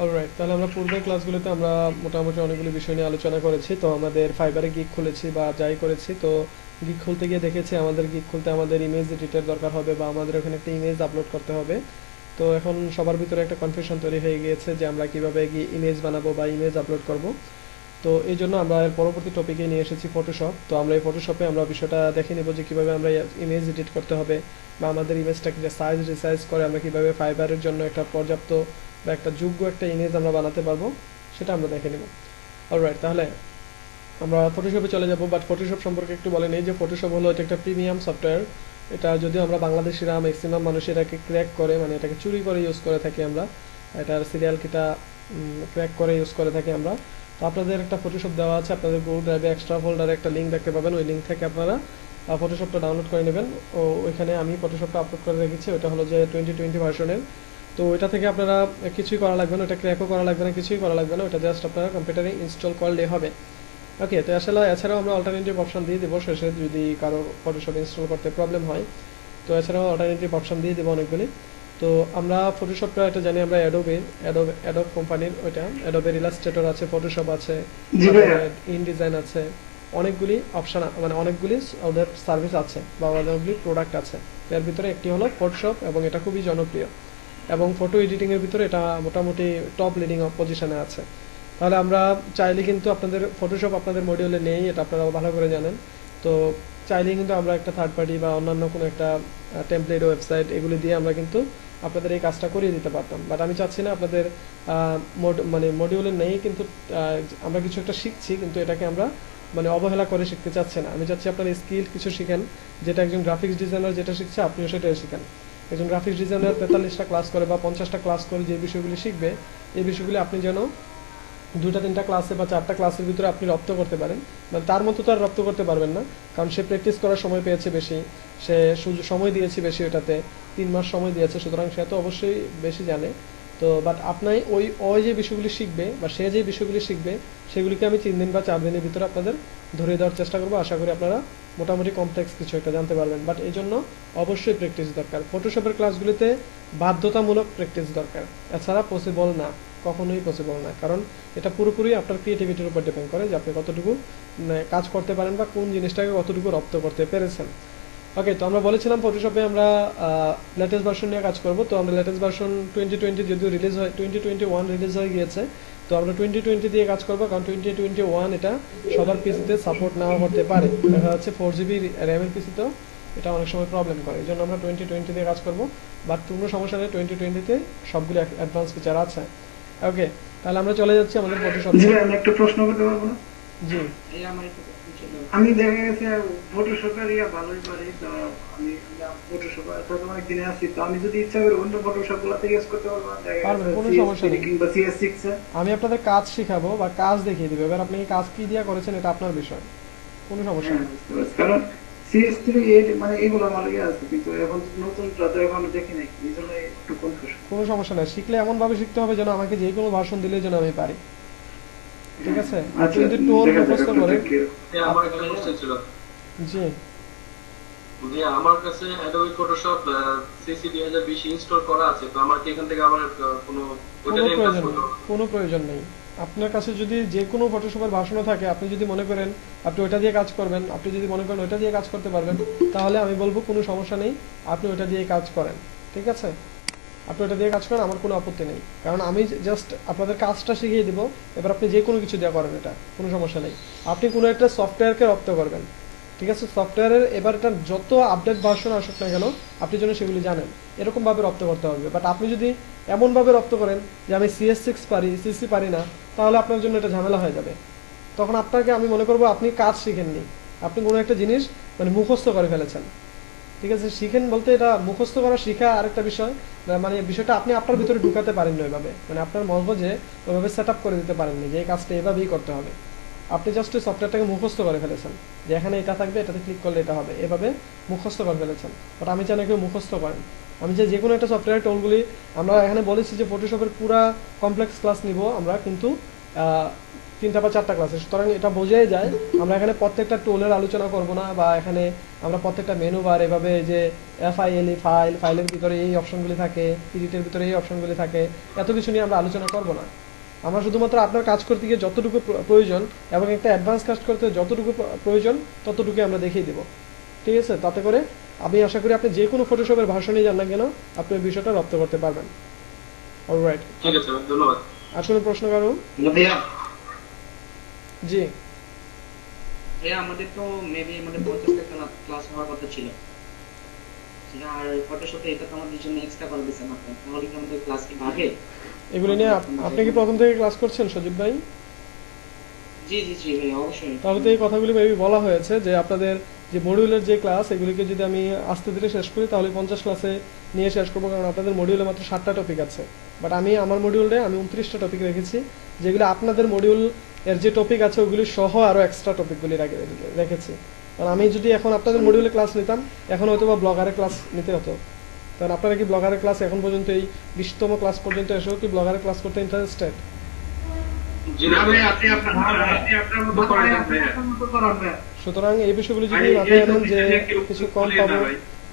Alright, তাহলে আমরা পূর্বের ক্লাসগুলোতে আমরা মোটামুটি অনেকগুলো বিষয় নিয়ে আলোচনা করেছি। তো আমাদের ফাইবারে গিগ খুলেছি বা যাই করেছি, তো গিগ খুলতে গিয়ে দেখেছি আমাদের গিগ খুলতে আমাদের ইমেজ এডিটর দরকার হবে বা আমাদের ওখানে একটা ইমেজ আপলোড করতে হবে। তো এখন সবার ভিতরে একটা কনফিউশন তৈরি হয়ে গিয়েছে যে আমরা কিভাবে ইমেজ বানাবো বা ইমেজ আপলোড করব। তো এই জন্য আমরা এর পরবর্তী টপিকে নিয়ে এসেছি ফটোশপ। তো আমরা এই ফটোশপে আমরা বিষয়টা দেখে নেব যে কীভাবে আমরা ইমেজ এডিট করতে হবে বা আমাদের ইমেজটাকে যে সাইজ রিসাইজ করে আমরা কীভাবে ফাইবারের জন্য একটা পর্যাপ্ত বা একটা যোগ্য একটা ইমেজ আমরা বানাতে পারবো, সেটা আমরা দেখে নেব। অলরাইট, তাহলে আমরা ফটোশপে চলে যাব। বাট ফটোশপ সম্পর্কে একটু বলে নেই যে ফটোশপ হলো এটা একটা প্রিমিয়াম সফটওয়্যার। এটা যদিও আমরা বাংলাদেশিরা ম্যাক্সিমাম মানুষ এটাকে ক্র্যাক করে, মানে এটাকে চুরি করে ইউজ করে থাকি আমরা। এটার সিরিয়াল কিটা ক্র্যাক করে ইউজ করে থাকি আমরা। তো আপনাদের একটা ফটোশপ দেওয়া আছে, আপনাদের গুগল ড্রাইভে এক্সট্রা ফোল্ডারে একটা লিঙ্ক দেখতে পাবেন। ওই লিঙ্ক থেকে আপনারা ফটোশপটা ডাউনলোড করে নেবেন। ও ওইখানে আমি ফটোশপটা আপলোড করে রেখেছি, ওটা হলো যে 2020 ভার্সনের। তো ওইটা থেকে আপনারা কিছুই করা লাগবে না, ওটা ক্র্যাকও করা লাগবে না, কিছুই করা লাগবে না, ওটা জাস্ট আপনারা কম্পিউটারে ইনস্টল করলে হবে। ওকে, তো আসলে এছাড়াও আমরা অল্টারনেটিভ অপশন দিয়ে দেবো শেষে যদি কারো ফটোশপ ইনস্টল করতে প্রবলেম হয়। তো এছাড়াও অল্টারনেটিভ অপশন দিয়ে দেবো অনেকগুলি। তো আমরা ফটোশপটা এটা জানি আমরা অ্যাডোব কোম্পানির, ওইটা অ্যাডোবের ইলাস্ট্রেটর আছে, ফটোশপ আছে, জি তারপরে ভাইয়া। ইনডিজাইন আছে। অনেকগুলি অপশন, মানে অনেকগুলি ওদের সার্ভিস আছে বা অনেকগুলি প্রোডাক্ট আছে। তো এর ভিতরে একটি হলো ফটোশপ এবং এটা খুবই জনপ্রিয় এবং ফটো এডিটিংয়ের ভিতরে এটা মোটামুটি টপ লিডিং পজিশনে আছে। তাহলে আমরা চাইলে কিন্তু আপনাদের ফটোশপ আপনাদের মডিউলে নেই, এটা আপনারা ভালো করে জানেন। তো চাইলে কিন্তু আমরা একটা থার্ড পার্টি বা অন্যান্য কোনো একটা টেমপ্লেট ওয়েবসাইট এগুলি দিয়ে আমরা কিন্তু আপনাদের এই কাজটা করিয়ে দিতে পারতাম। বাট আমি চাচ্ছি না আপনাদের মানে মডিউলে নেই, কিন্তু আমরা কিছু একটা শিখছি, কিন্তু এটাকে আমরা মানে অবহেলা করে শিখতে চাচ্ছি না। আমি চাচ্ছি আপনার স্কিল কিছু শিখেন, যেটা একজন গ্রাফিক্স ডিজাইনার যেটা শিখছে আপনিও সেটাই শিখেন। একজন গ্রাফিক্স ডিজাইনার 43টা ক্লাস করে বা 50টা ক্লাস করে যে বিষয়গুলি শিখবে, এই বিষয়গুলি আপনি যেন দুইটা তিনটা ক্লাসে বা চারটা ক্লাসের ভিতরে আপনি রপ্ত করতে পারেন। মানে তার মতো তো আর রপ্ত করতে পারবেন না, কারণ সে প্র্যাকটিস করার সময় পেয়েছে বেশি, সে সময় দিয়েছে বেশি, ওটাতে 3 মাস সময় দিয়েছে, সুতরাং সে তো অবশ্যই বেশি জানে। তো বাট আপনি ওই ওই যে বিষয়গুলি শিখবে বা সে যে বিষয়গুলি শিখবে, সেগুলিকে আমি 3 দিন বা 4 দিনের ভিতরে আপনাদের ধরিয়ে দেওয়ার চেষ্টা করবো। আশা করি আপনারা মোটামুটি কমপ্লেক্স কিছু একটা জানতে পারবেন। বাট এই জন্য অবশ্যই প্র্যাকটিস দরকার। ফটোশপের ক্লাসগুলিতে বাধ্যতামূলক প্র্যাকটিস দরকার, এছাড়া পসিবল না, কখনোই পসিবল না। কারণ এটা পুরোপুরি আপনার ক্রিয়েটিভিটির উপর ডিপেন্ড করে যে আপনি কতটুকু কাজ করতে পারেন বা কোন জিনিসটাকে কতটুকু রপ্ত করতে পেরেছেন। ওকে, তো আমরা বলেছিলাম ফটোশপে আমরা লেটেস্ট ভার্সন নিয়ে কাজ করব। তো আমরা লেটেস্ট ভার্সন 2020 যদিও রিলিজ হয়, 2021 রিলিজ হয়ে গিয়েছে। তো আমরা 2020 দিয়ে কাজ করবো, কারণ 2021 এটা সবার পিসিতে সাপোর্ট নাও করতে পারে। দেখা যাচ্ছে 4 GB র্যামের পিসিতেও এটা অনেক সময় প্রবলেম করে, এই জন্য আমরা 2020 দিয়ে কাজ করবো। বাট কোনো সমস্যা নেই, 2020-তে সবগুলো অ্যাডভান্স ফিচার আছে। ওকে, তাহলে আমরা চলে যাচ্ছি আমাদের জি ফটোশপে। ভাই, আমি একটা প্রশ্ন করতে পারবো না? জি, আমি দেখা গেছে ফটোশপের ভালোই পারি, তো আমি ফটোশপ অনেক দিনে আছি, তো আমি যদি ইচ্ছা করি অন্য ফটোশপ গুলাতে ইউজ করতে পারবো না? দেখা পারবেন, গেছে কোনো সিএস সমস্যা থ্রি নেই। কিংবা CS6 এ। আমি আপনাদের কাজ শিখাবো বা কাজ দেখিয়ে দিবে, এবার আপনি কাজ কি দিয়ে করেছেন এটা আপনার বিষয়, কোনো সমস্যা হ্যাঁ, নেই। বুঝতে পারছি। কারণ CS3 মানে এগুলো আমার ইয়ে আছে, কিন্তু এখন নতুনটা তো এখন দেখি নাই, এই জন্য একটু কনফিউশন। কোনো সমস্যা নেই, শিখলে এমনভাবে শিখতে হবে যেন আমাকে যে কোনো ভার্সন দিলে যেন আমি পারি। ঠিক আছে, আপনি আচ্ছা, যদি টোন দেখা যাক মুখস্থ আপনারটা করেন। কি। আমার একটা কোশ্চেন ছিল জি, যে আমার কাছে অ্যাডোবি ফটোশপ সিসি 2020 ইনস্টল করা আছে, তো আমার কি এখান থেকে আমার কোনো ওইটা কোনো দিয়ে কাজ প্রয়োজন করতে নেই, হবে? কোনো প্রয়োজন নেই। আপনার কাছে যদি যে কোনো ফটোশপের ভার্সনও থাকে, আপনি যদি মনে করেন আপনি ওইটা দিয়ে কাজ করবেন, আপনি যদি মনে করেন ওইটা দিয়ে কাজ করতে পারবেন, তাহলে আমি বলবো কোনো সমস্যা নেই, আপনি ওইটা দিয়ে কাজ করেন। ঠিক আছে, আপনি ওটা দিয়ে কাজ করেন, আমার কোনো আপত্তি নেই। কারণ আমি জাস্ট আপনাদের কাজটা শিখিয়ে দিব। এবার আপনি যে কোনো কিছু দিয়ে করেন, এটা কোনো সমস্যা নেই। আপনি কোনো একটা সফটওয়্যারকে রপ্ত করবেন, ঠিক আছে, সফটওয়্যারের এবার এটা যত আপডেট ভার্সন আসুক না কেন, আপনি যেন সেগুলি জানেন, এরকমভাবে রপ্ত করতে হবে। বাট আপনি যদি এমনভাবে রপ্ত করেন যে আমি CS6 পারি, CC পারি না, তাহলে আপনার জন্য এটা ঝামেলা হয়ে যাবে। তখন আপনাকে আমি মনে করবো আপনি কাজ শিখেননি, আপনি কোনো একটা জিনিস মানে মুখস্থ করে ফেলেছেন। ঠিক আছে, শিখেন বলতে এটা মুখস্থ করা শিখা আরেকটা বিষয়। মানে বিষয়টা আপনি আপনার ভিতরে ঢুকাতে পারেননি ওইভাবে, মানে আপনার মগজে ওইভাবে সেট আপ করে দিতে পারেননি যে এই কাজটা এভাবেই করতে হবে। আপনি জাস্ট ওই সফটওয়্যারটাকে মুখস্থ করে ফেলেছেন যে এখানে এটা থাকবে, এটাতে ক্লিক করলে এটা হবে, এভাবে মুখস্থ করে ফেলেছেন। বাট আমি চাই না কেউ মুখস্থ করেন। আমি যে কোনো একটা সফটওয়্যার টোলগুলি আমরা এখানে বলেছি যে ফটোশপের পুরা কমপ্লেক্স ক্লাস নিব আমরা, কিন্তু 3টা বা 4টা ক্লাসে। সুতরাং এটা বোঝাই যায় আমরা এখানে প্রত্যেকটা টুলের আলোচনা করব না, বা এখানে আমরা প্রত্যেকটা মেনু বার এভাবে যে FILE ফাইলের ভিতরে এই অপশনগুলি থাকে, এডিটের ভিতরে এই অপশনগুলি থাকে, এত কিছু নিয়ে আমরা আলোচনা করব না। আমরা শুধুমাত্র আপনার কাজ করতে গিয়ে যতটুকু প্রয়োজন এবং একটা অ্যাডভান্স কাজ করতে যতটুকু প্রয়োজন ততটুকু আমরা দেখিয়ে দেব, ঠিক আছে? তাতে করে আমি আশা করি আপনি যে কোনো ফটোশপের ভাষণই জান না কেন আপনি ওই বিষয়টা রপ্ত করতে পারবেন। অলরাইট, ঠিক আছে ভাই, ধন্যবাদ। আর কোনো প্রশ্ন কারো? ভাইয়া জি, ভাইয়া আমাদের তো মেবি আমাদের 50টা ক্লাস হওয়ার কথা ছিল, আর ফটোশপে এটা তো আমাদের জন্য এক্সট্রা করে দিয়েছেন আপনি, তাহলে কি আমাদের ক্লাস কি বাড়ে? এগুলো নিয়ে আপনি কি প্রথম থেকে ক্লাস করছেন সজীব ভাই? জি জি জি ভাইয়া অবশ্যই। তাহলে তো এই কথাগুলি মেবি বলা হয়েছে যে আপনাদের যে মডিউলের যে ক্লাস এগুলিকে যদি আমি আস্তে ধীরে শেষ করি তাহলে 50 ক্লাসে নিয়ে শেষ করবো, কারণ আপনাদের মডিউলে মাত্র 7টা টপিক আছে। বাট আমি আমার মডিউলে আমি 29টা টপিক রেখেছি, যেগুলো আপনাদের মডিউল এর যে টপিক আছে ওগুলি সহ আরো এক্সট্রা টপিকগুলি রেখেছি। কারণ আমি যদি এখন আপনাদের মডিউলে ক্লাস নিতাম এখন হয়তো বা ব্লগারে ক্লাস নিতে হতো। কারণ আপনারা কি ব্লগারের ক্লাস এখন পর্যন্ত এই 20তম ক্লাস পর্যন্ত এসেও কি ব্লগারের ক্লাস করতে ইন্টারেস্টেড? জি না ভাই, আপনি সুতরাং এই বিষয়গুলি যদি মাথায় আনেন যে কিছু কম পাবো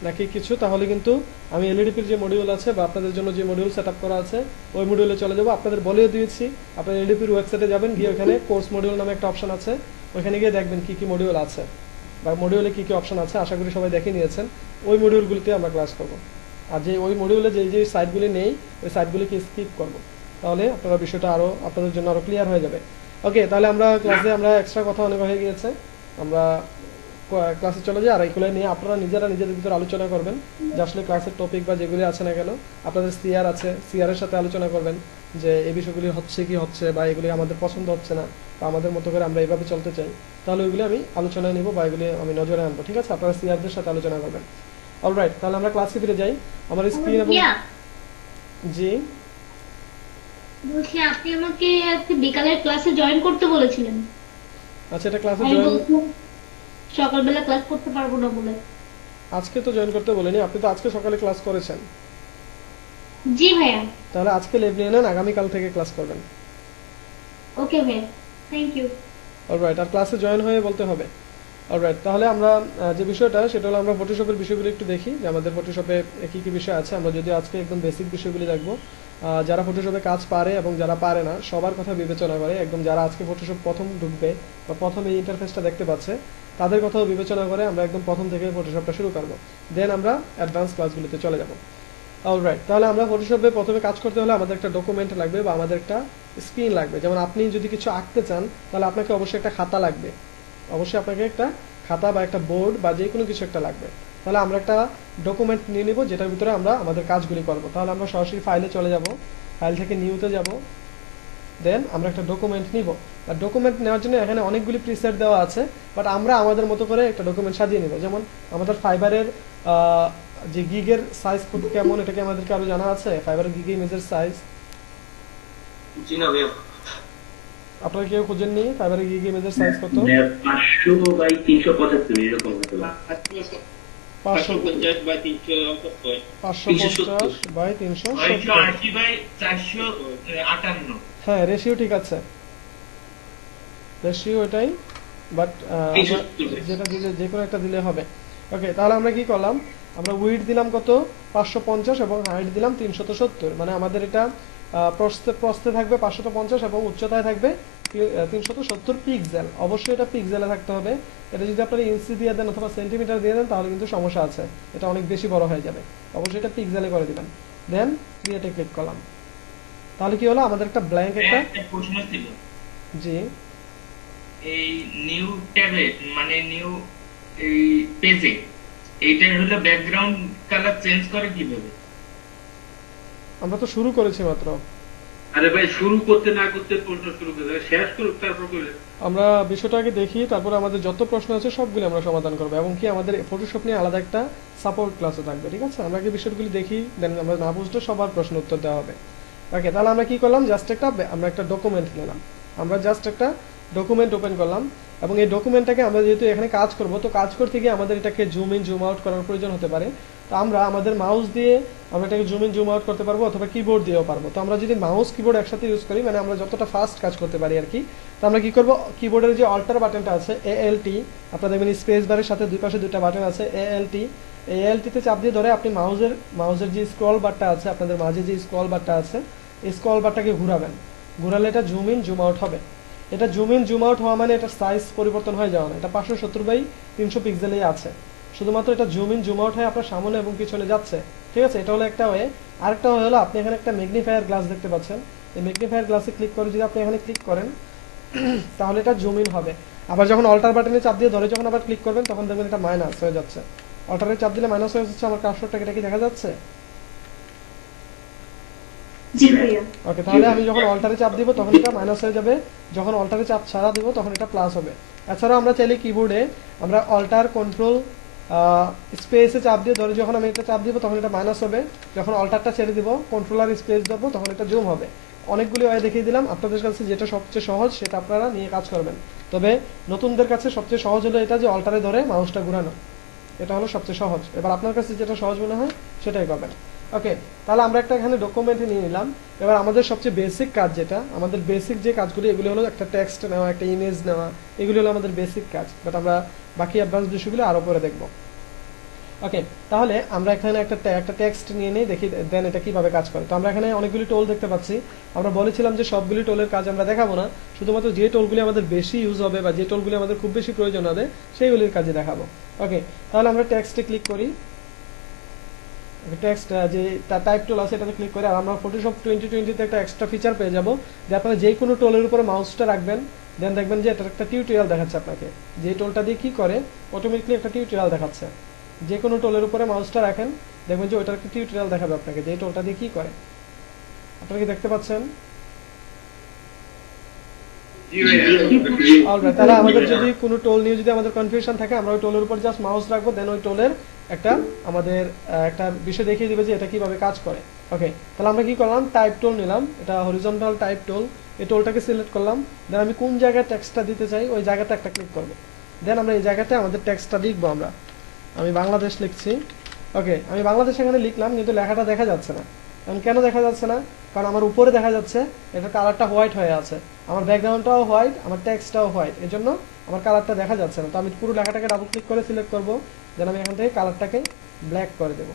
নাকি কিছু, তাহলে কিন্তু আমি এলইডিপির যে মডিউল আছে বা আপনাদের জন্য যে মডিউল সেট আপ করা আছে ওই মডিউলে চলে যাবো। আপনাদের বলেও দিয়েছি, আপনার এলইডিপির ওয়েবসাইটে যাবেন, গিয়ে ওখানে কোর্স মডিউল নামে একটা অপশন আছে, ওখানে গিয়ে দেখবেন কি কি মডিউল আছে বা মডিউলে কি কি অপশন আছে। আশা করি সবাই দেখে নিয়েছেন। ওই মডিউলগুলিতে আমরা ক্লাস করব। আর যে ওই মডিউলে যে যে সাইটগুলি নেই ওই সাইটগুলিকে স্কিপ করব, তাহলে আপনারা বিষয়টা আরো আপনাদের জন্য আরো ক্লিয়ার হয়ে যাবে। ওকে, তাহলে আমরা ক্লাসে আমরা এক্সট্রা কথা অনেক হয়ে গিয়েছে, আমরা ক্লাসে চলে যাই। আর এইগুলো নিয়ে আপনারা নিজেরা নিজেদের ভিতরে আলোচনা করবেন যে আসলে ক্লাসের টপিক বা যেগুলি আছে না কেন, আপনাদের সিআর আছে, সিআর এর সাথে আলোচনা করবেন যে এই বিষয়গুলি হচ্ছে কি হচ্ছে বা এগুলি আমাদের পছন্দ হচ্ছে না বা আমাদের মতো করে আমরা এইভাবে চলতে চাই, তাহলে ওইগুলি আমি আলোচনায় নিব বা এগুলি আমি নজরে আনবো, ঠিক আছে? আপনারা সিআরদের সাথে আলোচনা করবেন। অলরাইট, তাহলে আমরা ক্লাসে ফিরে যাই। আমার স্ক্রিন এবং জি বলছি আপনি আমাকে আজকে বিকালের ক্লাসে জয়েন করতে বলেছিলেন। আচ্ছা, এটা ক্লাসে আমি জয়েন বলছিলাম সকালবেলা ক্লাস করতে পারবো না বলে। আজকে তো জয়েন করতে বলিনি, আপনি তো আজকে সকালে ক্লাস করেছেন। জি ভাইয়া। তাহলে আজকে লিভ নিয়ে নেন, আগামীকাল থেকে ক্লাস করবেন। ওকে ভাইয়া, থ্যাংক ইউ। অলরাইট, আর ক্লাসে জয়েন হয়ে বলতে হবে। অলরাইট, তাহলে আমরা যে বিষয়টা সেটা হলো আমরা ফটোশপের বিষয়গুলো একটু দেখি যে আমাদের ফটোশপে কি কি বিষয় আছে। আমরা যদি আজকে একদম বেসিক বিষয়গুলি দেখবো, যারা ফটোশপে কাজ পারে এবং যারা পারে না সবার কথা বিবেচনা করে, একদম যারা আজকে ফটোশপ প্রথম ঢুকবে বা প্রথম এই ইন্টারফেসটা দেখতে পাচ্ছে তাদের কথাও বিবেচনা করে আমরা একদম প্রথম থেকে ফটোশপটা শুরু করবো। দেন আমরা অ্যাডভান্স ক্লাসগুলিতে চলে যাব। অলরাইট, তাহলে আমরা ফটোশপে প্রথমে কাজ করতে হলে আমাদের একটা ডকুমেন্ট লাগবে বা আমাদের একটা স্ক্রিন লাগবে। যেমন আপনি যদি কিছু আঁকতে চান তাহলে আপনাকে অবশ্যই একটা খাতা লাগবে, অবশ্যই আপনাকে একটা খাতা বা একটা বোর্ড বা যে কোনো কিছু একটা লাগবে। তাহলে আমরা একটা ডকুমেন্ট নিয়ে নিব যেটার ভিতরে আমরা আমাদের কাজগুলি করব। তাহলে আমরা সরাসরি ফাইলে চলে যাব, ফাইল থেকে নিউতে যাব, দেন আমরা একটা ডকুমেন্ট নিব। আর ডকুমেন্ট নেওয়ার জন্য এখানে অনেকগুলি প্রিসেট দেওয়া আছে, বাট আমরা আমাদের মতো করে একটা ডকুমেন্ট সাজিয়ে নিব। যেমন আমাদের ফাইবারের যে গিগের সাইজ কেমন এটা কি আমাদেরকে আরো জানা আছে? ফাইবারের গিগ ইমেজের সাইজ জি না ভাইয়া, আপনারা কেউ খুঁজেননি? ফাইবারের গিগ ইমেজের সাইজ কত? 500 বাই 375 এরকম হতে পারে। 550 বাই 375 550 বাই 370। 180 বাই 458। হ্যাঁ, রেশিও ঠিক আছে, রেশিও এটাই, বাট যেটা দিলে যে কোনো একটা দিলে হবে। ওকে, তাহলে আমরা কি করলাম, আমরা উইডথ দিলাম কত 550 এবং হাইট দিলাম 370। মানে আমাদের এটা প্রস্থে থাকবে 550 এবং উচ্চতায় থাকবে 370 পিক্সেল। অবশ্যই এটা পিক্সেলে থাকতে হবে। এটা যদি আপনারা ইঞ্চি দিয়ে দেন অথবা সেন্টিমিটার দিয়ে দেন তাহলে কিন্তু সমস্যা আছে, এটা অনেক বেশি বড় হয়ে যাবে। অবশ্যই এটা পিক্সেলে করে দিবেন। দেন ক্রিয়েটে ক্লিক করলাম। তাহলে কি হলো, আমাদের একটা ব্ল্যাঙ্ক একটা প্রশ্ন ছিল, জি এই নিউ ট্যাবে মানে নিউ এই পেজে এইটার হলো ব্যাকগ্রাউন্ড কালার চেঞ্জ করে কিভাবে? আমরা তো শুরু করেছি মাত্র। আরে ভাই, শুরু করতে না করতে প্রশ্ন শুরু করে দেবে, শেষ করুক তারপর করে। আমরা বিষয়টাকে দেখি, তারপরে আমাদের যত প্রশ্ন আছে সবগুলো আমরা সমাধান করবো এবং কি আমাদের ফটোশপ নিয়ে আলাদা একটা সাপোর্ট ক্লাসও থাকবে, ঠিক আছে? আমরা কি বিষয়গুলি দেখি, দেন আমরা না বুঝলে সবার প্রশ্ন উত্তর দেওয়া হবে। ওকে, তাহলে আমরা কি করলাম, জাস্ট আমরা একটা ডকুমেন্ট নিলাম। আমরা জাস্ট একটা ডকুমেন্ট ওপেন করলাম এবং এই ডকুমেন্টটাকে আমরা যেহেতু এখানে কাজ করব, তো কাজ করতে গিয়ে আমাদের এটাকে জুম ইন জুম আউট করার প্রয়োজন হতে পারে। তো আমরা আমাদের মাউস দিয়ে আমরা এটাকে জুম ইন জুম আউট করতে পারবো অথবা কিবোর্ড দিয়েও পারবো। তো আমরা যদি মাউস কিবোর্ড একসাথে ইউজ করি, মানে আমরা যতটা ফাস্ট কাজ করতে পারি আর কি, তো আমরা কি করবো, কিবোর্ডের যে অল্টার বাটনটা আছে ALT, আপনারা দেখবেন স্পেস বারের সাথে দুই পাশে দুইটা বাটন আছে ALT, এই ALT-তে চাপ দিয়ে ধরে আপনি মাউসের যে স্ক্রল বারটা আছে, আপনাদের মাঝে যে স্ক্রল বারটা আছে, এই স্ক্রল বারটাকে ঘোরাবেন। ঘোরালে এটা জুম ইন জুম আউট হবে। এটা জুম ইন জুম আউট হওয়া মানে এটা সাইজ পরিবর্তন হয়ে যাওয়া না, এটা 570/300 পিক্সেলেই আছে। শুধুমাত্র এটা জুম ইন জুম আউট হয়ে আপনার সামনে এবং পিছনে যাচ্ছে, ঠিক আছে। এটা হলো একটা ওয়ে। আরেকটা হলো আপনি এখানে একটা ম্যাগনিফায়ার গ্লাস দেখতে পাচ্ছেন, এই ম্যাগনিফায়ার গ্লাসে ক্লিক করে যদি আপনি এখানে ক্লিক করেন তাহলে এটা জুম ইন হবে। আবার যখন অল্টার বাটনে চাপ দিয়ে ধরে যখন আবার ক্লিক করবেন তখন দেখবেন এটা মাইনাস হয়ে যাচ্ছে। অল্টারে চাপ দিলে মাইনাস হয়ে যাচ্ছে। আমার কার্সরটা এটা কি দেখা যাচ্ছে? জি ভাইয়া। ওকে, তাহলে আমি যখন অল্টারে চাপ দিব তখন এটা মাইনাস হয়ে যাবে, যখন অল্টারে চাপ ছাড়া দিব তখন এটা প্লাস হবে। এছাড়াও আমরা চাইলে কিবোর্ডে আমরা অল্টার কন্ট্রোল স্পেসে চাপ দিয়ে ধরে যখন আমি এটা চাপ দিব তখন এটা মাইনাস হবে, যখন অল্টারটা ছেড়ে দিব কন্ট্রোলার স্পেস দেবো তখন এটা জুম হবে। অনেকগুলি ওয়ে দেখিয়ে দিলাম, আপনাদের কাছে যেটা সবচেয়ে সহজ সেটা আপনারা নিয়ে কাজ করবেন। তবে নতুনদের কাছে সবচেয়ে সহজ হলো এটা যে অল্টারে ধরে মাউসটা ঘুরানো, এটা হলো সবচেয়ে সহজ। এবার আপনার কাছে যেটা সহজ মনে হয় সেটাই করবেন। ওকে, তাহলে আমরা একটা এখানে ডকুমেন্টে নিয়ে নিলাম। এবার আমাদের সবচেয়ে বেসিক কাজ যেটা, আমাদের বেসিক যে কাজগুলি এগুলি হলো একটা টেক্সট নেওয়া, একটা ইমেজ নেওয়া, এগুলি হলো আমাদের বেসিক কাজ। বাট আমরা বাকি অ্যাডভান্স বিষয়গুলো আরো পরে দেখব। ওকে, তাহলে আমরা এখানে একটা টেক্সট নিয়ে নিই, দেখি দেন এটা কিভাবে কাজ করে। তো আমরা এখানে অনেকগুলি টোল দেখতে পাচ্ছি। আমরা বলেছিলাম যে সবগুলি টোলের কাজ আমরা দেখাবো না, শুধুমাত্র যে টোলগুলি আমাদের বেশি ইউজ হবে বা যে টোলগুলি আমাদের খুব বেশি প্রয়োজন হবে সেইগুলির কাজে দেখাবো। ওকে, তাহলে আমরা টেক্সটে ক্লিক করি। টেক্সট যে টাইপ টুল আছে এটাতে ক্লিক করে, আর আমরা ফটোশপ 2020 তে একটা এক্সট্রা ফিচার পেয়ে যাব যে আপনারা যে কোনো টোলের উপরে মাউসটা রাখবেন, দেন দেখবেন যে এটার একটা টিউটোরিয়াল দেখাচ্ছে আপনাকে, যে টোলটা দিয়ে কি করে অটোমেটিক্যালি একটা টিউটোরিয়াল দেখাচ্ছে। যে কোনো টোলের উপরে মাউসটা রাখেন, দেখবেন যে ওটার একটা টিউটোরিয়াল দেখাবে আপনাকে যে এই টোলটা দিয়ে কি করে। আপনারা কি দেখতে পাচ্ছেন? অলরাইট, তাহলে আমাদের যদি কোনো টোল নিয়ে যদি আমাদের কনফিউশন থাকে, আমরা ওই টোলের উপর জাস্ট মাউস রাখবো, দেন ওই টোলের একটা আমাদের একটা বিষয় দেখিয়ে দিবে যে এটা কিভাবে কাজ করে। ওকে, তাহলে আমরা কি করলাম, টাইপ টোল নিলাম, এটা হরিজন্টাল টাইপ টোল। এই টোলটাকে সিলেক্ট করলাম, দেন আমি কোন জায়গায় টেক্সটটা দিতে চাই ওই জায়গাটা একটা ক্লিক করবো, দেন আমরা এই জায়গাতে আমাদের টেক্সটটা লিখবো। আমি বাংলাদেশ লিখছি। ওকে, আমি বাংলাদেশ এখানে লিখলাম, কিন্তু লেখাটা দেখা যাচ্ছে না। এখন কেন দেখা যাচ্ছে না? কারণ আমার উপরে দেখা যাচ্ছে এটা কালারটা হোয়াইট হয়ে আছে, আমার ব্যাকগ্রাউন্ডটাও হোয়াইট, আমার টেক্সটটাও হোয়াইট, এই জন্য আমার কালারটা দেখা যাচ্ছে না। তো আমি পুরো লেখাটাকে ডাবল ক্লিক করে সিলেক্ট করবো, দেন আমি এখান থেকে কালারটাকে ব্ল্যাক করে দেবো।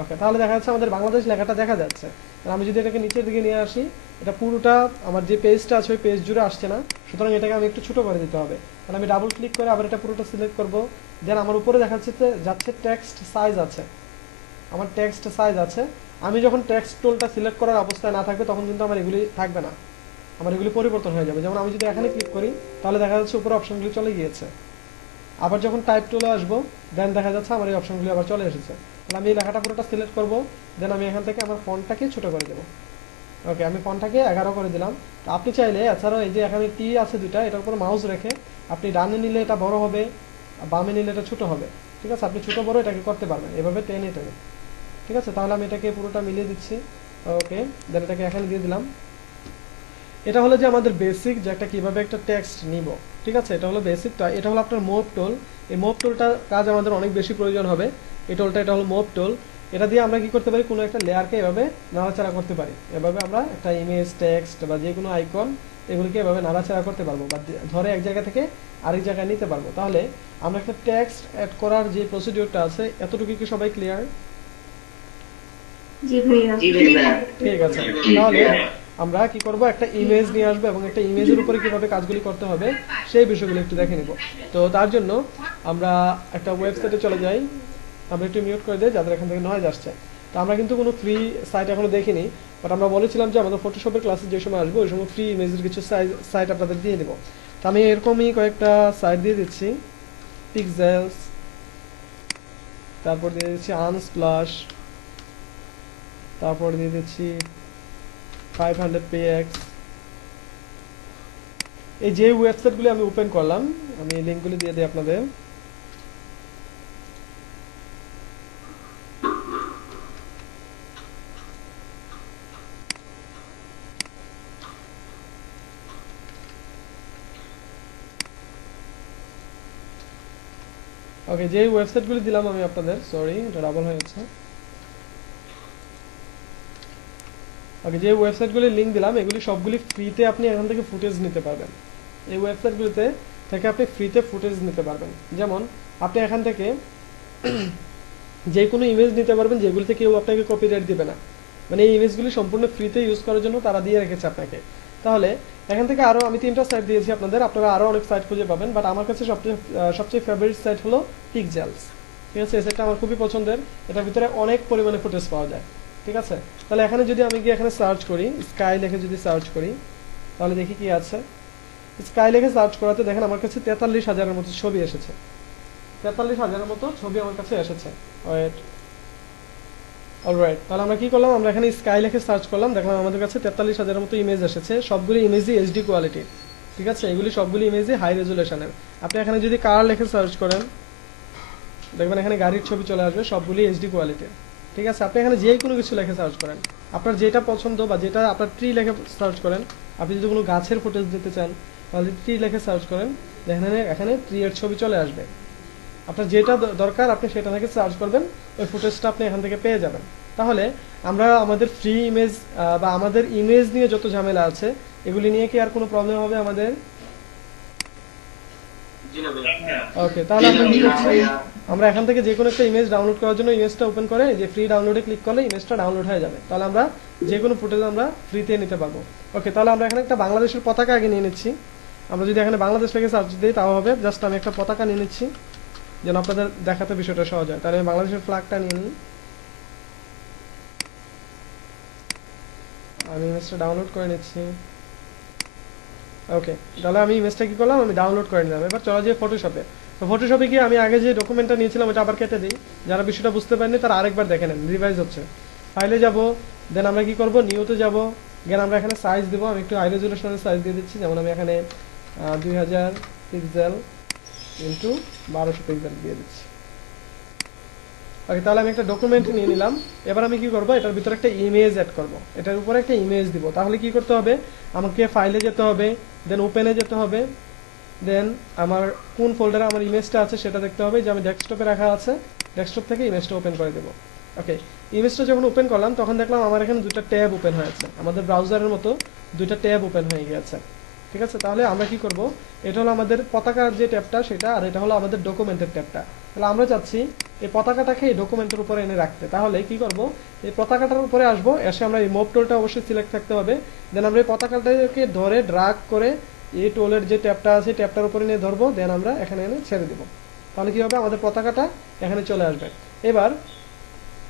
ওকে, তাহলে দেখা যাচ্ছে আমাদের বাংলাদেশ লেখাটা দেখা যাচ্ছে। আর আমি যদি এটাকে নিচের দিকে নিয়ে আসি, এটা পুরোটা আমার যে পেজটা আছে ওই পেজ জুড়ে আসছে না, সুতরাং এটাকে আমি একটু ছোট করে দিতে হবে। তাহলে আমি ডাবল ক্লিক করে আবার এটা পুরোটা সিলেক্ট করবো, দেন আমার উপরে দেখা যাচ্ছে টেক্সট সাইজ আছে, আমার টেক্সট সাইজ আছে। আমি যখন টেক্সট টুলটা সিলেক্ট করার অবস্থায় না থাকবে তখন কিন্তু আমার এগুলি থাকবে না, আমার এগুলি পরিবর্তন হয়ে যাবে। যেমন আমি যদি এখানে ক্লিক করি তাহলে দেখা যাচ্ছে উপরে অপশনগুলি চলে গিয়েছে। আবার যখন টাইপ টুলে আসবো, দেন দেখা যাচ্ছে আমার এই অপশনগুলি আবার চলে এসেছে। তাহলে আমি এই লেখাটা পুরোটা সিলেক্ট করবো, দেন আমি এখান থেকে আমার ফন্টটাকে ছোট করে দেবো। ওকে, আমি ফন্টটাকে 11 করে দিলাম। তো আপনি চাইলে এছাড়াও এই যে এখানে টি আছে দুইটা, এটার উপর মাউস রেখে আপনি ডানে নিলে এটা বড় হবে, বামে নিলে এটা ছোট হবে, ঠিক আছে। আপনি ছোট বড় এটাকে করতে পারবেন এভাবে টেনে টেনে, ঠিক আছে। তাহলে আমি এটাকে পুরোটা মিলিয়ে দিচ্ছি। ওকে, দেন এটাকে এখানে দিয়ে দিলাম। এটা হলো যে আমাদের বেসিক যে একটা কিভাবে একটা টেক্সট নিব, ঠিক আছে। এটা হলো বেসিকটা। এটা হলো আপনার মুভ টুল। এই মুভ টুলটার কাজ আমাদের অনেক বেশি প্রয়োজন হবে। এই টুলটা, এটা হলো মুভ টুল। এটা দিয়ে আমরা কি করতে পারি, কোনো একটা লেয়ারকে এভাবে নাড়াচাড়া করতে পারি। এভাবে আমরা একটা ইমেজ, টেক্সট বা যে কোনো আইকন এগুলিকে এভাবে নাড়াচাড়া করতে পারবো বা ধরে এক জায়গা থেকে আরেক জায়গায় নিতে পারবো। তাহলে আমরা একটা টেক্সট অ্যাড করার যে প্রসিডিউরটা আছে, এতটুকু কি সবাই ক্লিয়ার? জি ভাইয়া। ঠিক আছে, তাহলে আমরা কি করব, একটা ইমেজ নিয়ে আসবো এবং একটা ইমেজের উপরে কিভাবে কাজগুলি করতে হবে সেই বিষয়গুলো একটু দেখে নিব। তো তার জন্য আমরা একটা ওয়েবসাইটে চলে যাই। আমরা একটু মিউট করে দিই যাদের এখান থেকে নয়েজ আসছে। তো আমরা কিন্তু কোনো ফ্রি সাইট এখনো দেখিনি, বাট আমরা বলেছিলাম যে আমাদের ফটোশপের ক্লাসে যে সময় আসবো ওই সময় ফ্রি ইমেজের কিছু সাইট আপনাদের দিয়ে দেবো। তো আমি এরকমই কয়েকটা সাইট দিয়ে দিচ্ছি। পিক্সেলস, তারপর দিয়ে দিচ্ছি আনস্প্লাশ, তারপর দিয়ে দিচ্ছি 500px। এই যে ওয়েবসাইটগুলি আমি ওপেন করলাম, আমি লিঙ্কগুলি দিয়ে দিই আপনাদের। ওকে, যে ওয়েবসাইটগুলি দিলাম আমি আপনাদের, সরি এটা ডাবল হয়ে যাচ্ছে। ওকে, যে ওয়েবসাইটগুলির লিঙ্ক দিলাম এগুলি সবগুলি ফ্রিতে আপনি এখান থেকে ফুটেজ নিতে পারবেন। এই ওয়েবসাইটগুলিতে থেকে আপনি ফ্রিতে ফুটেজ নিতে পারবেন। যেমন আপনি এখান থেকে যে কোনো ইমেজ নিতে পারবেন যেগুলিতে কেউ আপনাকে কপিরাইট দিবে না, মানে এই ইমেজগুলি সম্পূর্ণ ফ্রিতে ইউজ করার জন্য তারা দিয়ে রেখেছে আপনাকে। তাহলে এখান থেকে আরও আমি 3টা সাইট দিয়েছি আপনাদের, আপনারা আরও অনেক সাইট খুঁজে পাবেন, বাট আমার কাছে সবচেয়ে ফেভারিট সাইট হলো পিক্সেলস। ঠিক আছে, এই সাইটটা আমার খুবই পছন্দের, এটার ভিতরে অনেক পরিমাণে ফুটেজ পাওয়া যায়। ঠিক আছে, তাহলে এখানে যদি আমি গিয়ে এখানে সার্চ করি, স্কাই লিখে যদি সার্চ করি, তাহলে দেখি কি আছে। স্কাই লিখে সার্চ করাতে দেখেন আমার কাছে 43,000-এর মতো ছবি এসেছে। 43,000-এর মতো ছবি আমার কাছে এসেছে। ওয়েট, অলরাইট, তাহলে আমরা কি করলাম, আমরা এখানে স্কাই লিখে সার্চ করলাম, দেখলাম আমাদের কাছে 43,000-এর মতো ইমেজ এসেছে। সবগুলি ইমেজই এইচডি কোয়ালিটির। ঠিক আছে, এগুলি সবগুলি ইমেজই হাই রেজুলেশনের। আপনি এখানে যদি কার লিখে সার্চ করেন দেখবেন এখানে গাড়ির ছবি চলে আসবে, সবগুলি এইচডি কোয়ালিটির। ঠিক আছে, আপনি এখানে যে কোনো কিছু লিখে সার্চ করেন, আপনার যেটা পছন্দ বা যেটা আপনার ট্রি লিখে সার্চ করেন, আপনি যদি কোনো গাছের ফুটেজ দিতে চান তাহলে ট্রি লিখে সার্চ করেন, দেখেন এখানে ট্রি এর ছবি চলে আসবে। আপনার যেটা দরকার আপনি সেটা থেকে সার্চ করবেন, ওই ফুটেজটা আপনি এখান থেকে পেয়ে যাবেন। তাহলে আমরা আমাদের ফ্রি ইমেজ বা আমাদের ইমেজ নিয়ে যত ঝামেলা আছে এগুলি নিয়ে কি আর কোনো প্রবলেম হবে আমাদের? জি না ভাইয়া। ওকে, তাহলে আমরা কি করছি, আমরা এখান থেকে যে কোনো একটা ইমেজ ডাউনলোড করার জন্য ইমেজটা ওপেন করে যে ফ্রি ডাউনলোডে ক্লিক করলে ইমেজটা ডাউনলোড হয়ে যাবে। তাহলে আমরা যে কোনো ফুটেজ আমরা ফ্রিতে নিতে পারবো। ওকে, তাহলে আমরা এখানে একটা বাংলাদেশের পতাকা আগে নিয়ে নিচ্ছি। আমরা যদি এখানে বাংলাদেশ লিখে সার্চ দিই তাও হবে। জাস্ট আমি একটা পতাকা নিয়ে নিচ্ছি যেন আপনাদের দেখাতে বিষয়টা সহজ হয়। তাহলে আমি বাংলাদেশের ফ্ল্যাগটা নিয়ে নিই, আমি ইমেজটা ডাউনলোড করে নিচ্ছি। ওকে, তাহলে আমি ইমেজটা কি করলাম, আমি ডাউনলোড করে নিলাম। এবার চলো যে ফটোশপে, তো ফটোশপে গিয়ে আমি আগে যে ডকুমেন্টটা নিয়েছিলাম ওটা আবার কেটে দিই। যারা বিষয়টা বুঝতে পারেনি তারা আরেকবার দেখে নেন, রিভাইজ হচ্ছে। ফাইলে যাব, দেন আমরা কি করব, নিউতে যাব, দেন আমরা এখানে সাইজ দেবো। আমি একটু হাই রেজুলেশনের সাইজ দিয়ে দিচ্ছি, যেমন আমি এখানে 2000 পিক্সেল ইন্টু 1200 পিক্সেল দিয়ে দিচ্ছি। ওকে, তাহলে আমি একটা ডকুমেন্ট নিয়ে নিলাম। এবার আমি কি করব, এটার ভিতরে একটা ইমেজ অ্যাড করব, এটার উপরে একটা ইমেজ দিব। তাহলে কি করতে হবে, আমাকে ফাইলে যেতে হবে, দেন ওপেনে যেতে হবে, দেন আমার কোন ফোল্ডারে আমার ইমেজটা আছে সেটা দেখতে হবে, যে আমি ডেস্কটপে রাখা আছে, ডেস্কটপ থেকে ইমেজটা ওপেন করে দেবো। ওকে, ইমেজটা যখন ওপেন করলাম তখন দেখলাম আমার এখানে দুটো ট্যাব ওপেন হয়েছে, আমাদের ব্রাউজারের মতো দুটো ট্যাব ওপেন হয়ে গেছে। ঠিক আছে, তাহলে আমরা কি করব, এটা হলো আমাদের পতাকার যে ট্যাবটা সেটা, আর এটা হলো আমাদের ডকুমেন্টের ট্যাবটা। তাহলে আমরা চাচ্ছি এই পতাকাটাকে এই ডকুমেন্টের উপরে এনে রাখতে। তাহলে কি করব, এই পতাকাটার উপরে আসবো, এসে আমরা এই মুভ টুলটা অবশ্যই সিলেক্ট থাকতে হবে। দেন আমরা এই পতাকাটাকে ধরে ড্রাগ করে এই টোলের যে ট্যাবটা আছে ট্যাবটার উপরে নিয়ে ধরবো, দেন আমরা এখানে এনে ছেড়ে দিব। তাহলে কি হবে, আমাদের পতাকাটা এখানে চলে আসবে। এবার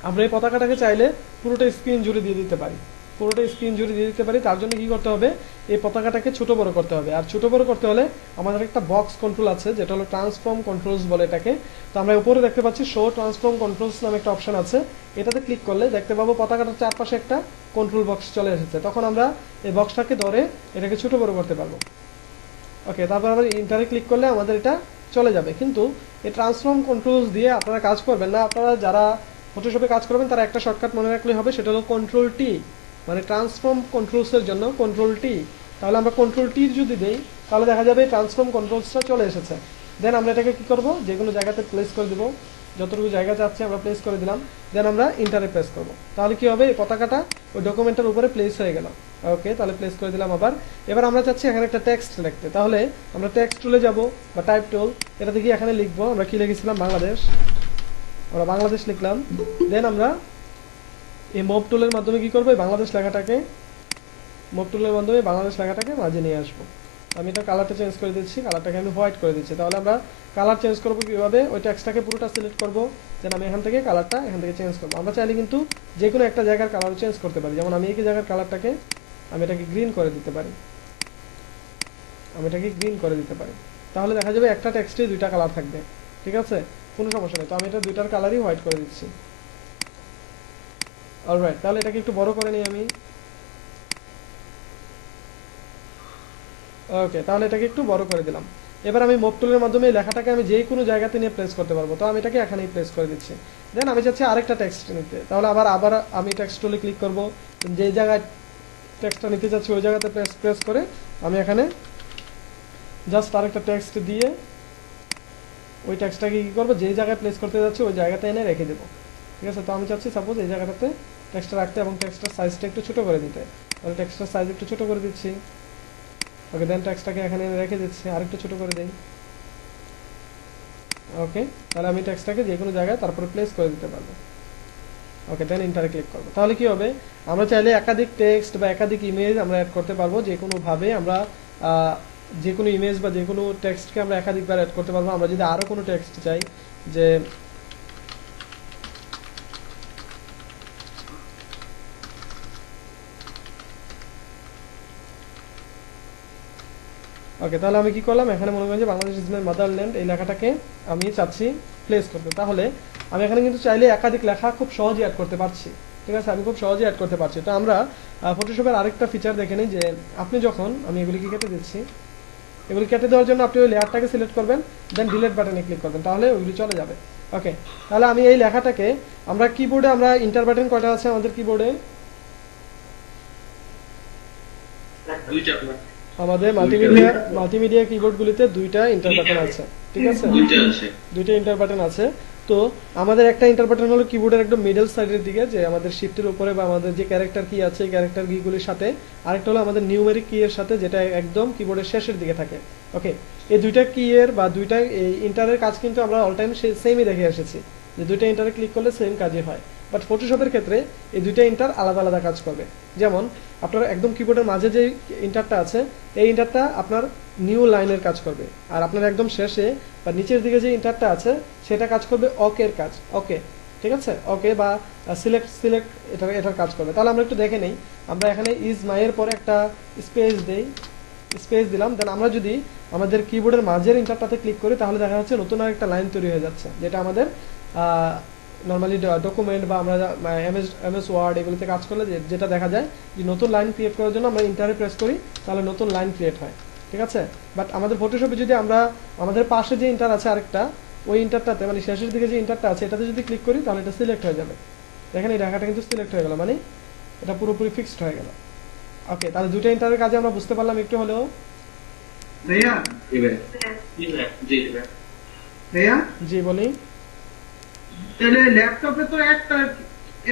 আমরা এই পতাকাটাকে চাইলে পুরোটা স্ক্রিন জুড়ে দিয়ে দিতে পারি, পুরোটা স্ক্রিন জুড়ে দিয়ে দিতে পারি। তার জন্য কি করতে হবে, এই পতাকাটাকে ছোট বড় করতে হবে। আর ছোট বড় করতে হলে আমাদের একটা বক্স কন্ট্রোল আছে, যেটা হলো ট্রান্সফর্ম কন্ট্রোলস বলে এটাকে। তো আমরা উপরে দেখতে পাচ্ছি শো ট্রান্সফর্ম কন্ট্রোলস নামে একটা অপশন আছে, এটাতে ক্লিক করলে দেখতে পাবো পতাকাটার চারপাশে একটা কন্ট্রোল বক্স চলে এসেছে। তখন আমরা এই বক্সটাকে ধরে এটাকে ছোট বড় করতে পারবো। ওকে, তারপর আবার ইন্টারে ক্লিক করলে আমাদের এটা চলে যাবে। কিন্তু এই ট্রান্সফর্ম কন্ট্রোলস দিয়ে আপনারা কাজ করবেন না, আপনারা যারা ফটোশপে কাজ করবেন তারা একটা শর্টকাট মনে রাখলে হবে, সেটা হলো কন্ট্রোল টি, মানে ট্রান্সফর্ম কন্ট্রোলসের জন্য কন্ট্রোল টি। তাহলে আমরা কন্ট্রোল টির যদি দেই তাহলে দেখা যাবে ট্রান্সফর্ম কন্ট্রোলসটা চলে এসেছে। দেন আমরা এটাকে কি করব, যে কোনো জায়গাতে প্লেস করে দেবো, যতটুকু জায়গা চাচ্ছি আমরা প্লেস করে দিলাম। দেন আমরা ইন্টারে প্রেস করব, তাহলে কি হবে, এই পতাকাটা ওই ডকুমেন্টের উপরে প্লেস হয়ে গেল। ওকে, তাহলে প্লেস করে দিলাম আবার। এবার আমরা চাচ্ছি এখানে একটা টেক্সট লিখতে, তাহলে আমরা টেক্সট টুলে যাব বা টাইপ টুল, এটাতে গিয়ে এখানে লিখবো, আমরা কি লিখেছিলাম, বাংলাদেশ, আমরা বাংলাদেশ লিখলাম। দেন আমরা এই মুভ টুলের মাধ্যমে কি করবো, বাংলাদেশ লেখাটাকে, মুভ টুলের মাধ্যমে বাংলাদেশ লেখাটাকে মাঝে নিয়ে আসবো। আমি এটা কালারটা চেঞ্জ করে দিচ্ছি, কালারটাকে আমি হোয়াইট করে দিচ্ছি। তাহলে আমরা কালার চেঞ্জ করবো কিভাবে, ওই টেক্সটটাকে পুরোটা সিলেক্ট করবো, দেন আমি এখান থেকে কালারটা এখান থেকে চেঞ্জ করবো। আমরা চাইলে কিন্তু যে কোনো একটা জায়গার কালার চেঞ্জ করতে পারি, যেমন আমি এই জায়গার কালারটাকে আমি এটাকে গ্রিন করে দিতে পারি, আমি এটাকে গ্রিন করে দিতে পারি। তাহলে দেখা যাবে একটা টেক্সটে দুইটা কালার থাকবে। ঠিক আছে, কোনো সমস্যা নেই। তো আমি এটা দুইটার কালারই হোয়াইট করে দিচ্ছি। অলরাইট, তাহলে এটাকে একটু বড় করে নিই আমি। ওকে, তাহলে এটাকে একটু বড় করে দিলাম। এবার আমি মুভ টুলের মাধ্যমে লেখাটাকে আমি যে কোনো জায়গাতে নিয়ে প্লেস করতে পারবো, তো আমি এটাকে এখানেই প্লেস করে দিচ্ছি। দেন আমি চাচ্ছি আরেকটা টেক্সট নিতে, তাহলে আবার আমি টেক্সট টুলে ক্লিক করব, যে জায়গায় টেক্সটটা নিতে চাচ্ছি ওই জায়গাতে প্রেস করে আমি এখানে জাস্ট আরেকটা টেক্সট দিয়ে ওই টেক্সটটাকে কি করবো, যে জায়গায় প্লেস করতে যাচ্ছি ওই জায়গাতে এনে রেখে দেবো। ঠিক আছে, তো আমি চাচ্ছি সাপোজ এই জায়গাটাতে টেক্সটটা রাখতে এবং টেক্সটার সাইজটা একটু ছোট করে দিতে। তাহলে টেক্সটার সাইজ একটু ছোট করে দিচ্ছি। ওকে, দেন টেক্সটটাকে এখানে এনে রেখে দিচ্ছি, আরেকটু ছোট করে দিই। ওকে, তাহলে আমি টেক্সটটাকে যে কোনো জায়গায় তারপরে প্লেস করে দিতে পারবো। ওকে, দেন ইন্টারে ক্লিক করবো। তাহলে কি হবে, আমরা চাইলে একাধিক টেক্সট বা একাধিক ইমেজ আমরা অ্যাড করতে পারবো। যে কোনোভাবে আমরা যে কোনো ইমেজ বা যে কোনো টেক্সটকে আমরা একাধিকবার অ্যাড করতে পারবো। আমরা যদি আরও কোনো টেক্সট চাই, যে ওকে, তাহলে আমি কি করলাম, এখানে মনে করেন যে বাংলাদেশ ইজ মাই মাদারল্যান্ড এই লেখাটাকে আমি চাচ্ছি প্লেস করতে। তাহলে আমি এখানে কিন্তু চাইলে একাধিক লেখা খুব সহজেই অ্যাড করতে পারছি। ঠিক আছে, আমি খুব সহজেই অ্যাড করতে পারছি। তো আমরা ফটোশপের আরেকটা ফিচার দেখে নিই, যে আপনি যখন, আমি এগুলিকে কেটে দিচ্ছি, এগুলি কেটে দেওয়ার জন্য আপনি ওই লেয়ারটাকে সিলেক্ট করবেন, দেন ডিলিট বাটনে ক্লিক করবেন, তাহলে ওইগুলি চলে যাবে। ওকে, তাহলে আমি এই লেখাটাকে আমরা কিবোর্ডে, আমরা ইন্টার বাটন কয়টা আছে আমাদের কিবোর্ডে, দুইটা আমাদের মাল্টিমিডিয়া কিবোর্ডগুলিতে দুইটা ইন্টার বাটন আছে। ঠিক আছে, দুইটা ইন্টার বাটন আছে। তো আমাদের একটা ইন্টার বাটন হলো কিবোর্ডের একদম মিডল সাইডের দিকে, যে আমাদের শিফটের উপরে বা আমাদের যে ক্যারেক্টার কি আছে এই ক্যারেক্টার কিগুলির সাথে। আরেকটা হলো আমাদের নিউমেরিক কি এর সাথে, যেটা একদম কিবোর্ডের শেষের দিকে থাকে। ওকে, এই দুইটা কি এর বা দুইটা ইন্টারের কাজ কিন্তু আমরা অল টাইম সেমই দেখে এসেছি, যে দুইটা ইন্টারে ক্লিক করলে সেম কাজই হয়। বাট ফটোশপের ক্ষেত্রে এই দুইটা ইন্টার আলাদা আলাদা কাজ করবে। যেমন আপনার একদম কিবোর্ডের মাঝে যে ইন্টারটা আছে, এই ইন্টারটা আপনার নিউ লাইনের কাজ করবে। আর আপনার একদম শেষে বা নিচের দিকে যে ইন্টারটা আছে সেটা কাজ করবে অকের কাজ। ওকে, ঠিক আছে, ওকে বা সিলেক্ট এটার কাজ করবে। তাহলে আমরা একটু দেখে নেই। আমরা এখানে ইজ মাইয়ের পরে একটা স্পেস দেই, স্পেস দিলাম। দেন আমরা যদি আমাদের কিবোর্ডের মাঝের ইন্টারটাতে ক্লিক করি, তাহলে দেখা যাচ্ছে নতুন আরেকটা লাইন তৈরি হয়ে যাচ্ছে, যেটা আমাদের নর্মালি ডকুমেন্ট বা আমরা এমএস ওয়ার্ড এগুলিতে কাজ করলে যেটা দেখা যায়, যে নতুন লাইন ক্রিয়েট করার জন্য আমরা ইন্টারে প্রেস করি, তাহলে নতুন লাইন ক্রিয়েট হয়। ঠিক আছে, বাট আমাদের ফটোশপে যদি আমরা আমাদের পাশে যে ইন্টার আছে আরেকটা, ওই ইন্টারটাতে মানে শেষের দিকে যে ইন্টারটা আছে এটাতে যদি ক্লিক করি, তাহলে এটা সিলেক্ট হয়ে যাবে। দেখেন এই রেখাটা কিন্তু সিলেক্ট হয়ে গেল, মানে এটা পুরোপুরি ফিক্সড হয়ে গেল। ওকে, তাহলে দুটো ইন্টারের কাজে আমরা বুঝতে পারলাম একটু হলেও। ভাইয়া ভাইয়া জি বলি। তাহলে ল্যাপটপে তো একটা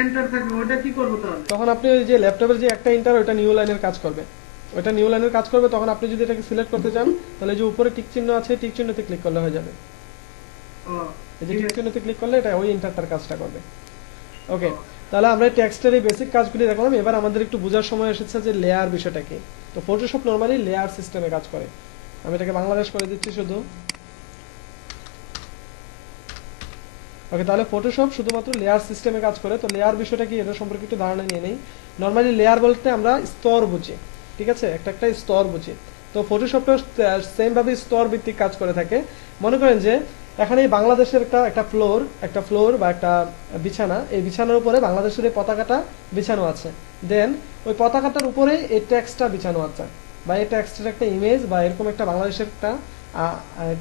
এন্টার থাকে, ওটা কি করবো তাহলে? তখন আপনি ওই যে ল্যাপটপের যে একটা ইন্টার, ওটা নিউ লাইনের কাজ করবে, ওটা নিউ লাইনের কাজ করবে। তখন আপনি যদি এটাকে সিলেক্ট করতে চান, তাহলে যে উপরে টিক চিহ্ন আছে, টিক চিহ্নতে ক্লিক করলে হয়ে যাবে। এই যে টিক চিহ্নতে ক্লিক করলে এটা ওই ইন্টারটার কাজটা করবে। ওকে, তাহলে আমরা টেক্সটের এই বেসিক কাজগুলি দেখলাম। এবার আমাদের একটু বোঝার সময় এসেছে যে লেয়ার বিষয়টা কি। তো ফটোশপ নরমালি লেয়ার সিস্টেমে কাজ করে। আমি এটাকে বাংলাদেশ করে দিচ্ছি শুধু। ওকে, তাহলে ফটোশপ শুধুমাত্র লেয়ার সিস্টেমে কাজ করে। তো লেয়ার বিষয়টা কি, এটা সম্পর্কে একটু ধারণা নিয়ে নেই। নরমালি লেয়ার বলতে আমরা স্তর বুঝি। ঠিক আছে, একটা একটা স্তর বুঝি। তো ফটোশপটা সেম ভাবে স্তর ভিত্তিক কাজ করে থাকে। মনে করেন যে এখানে বাংলাদেশের একটা ফ্লোর বা একটা বিছানা, এই বিছানার উপরে বাংলাদেশের এই পতাকাটা বিছানো আছে। দেন ওই পতাকাটার উপরে এই টেক্সটটা বিছানো আছে, বা এই টেক্সটের একটা ইমেজ বা এরকম একটা বাংলাদেশের একটা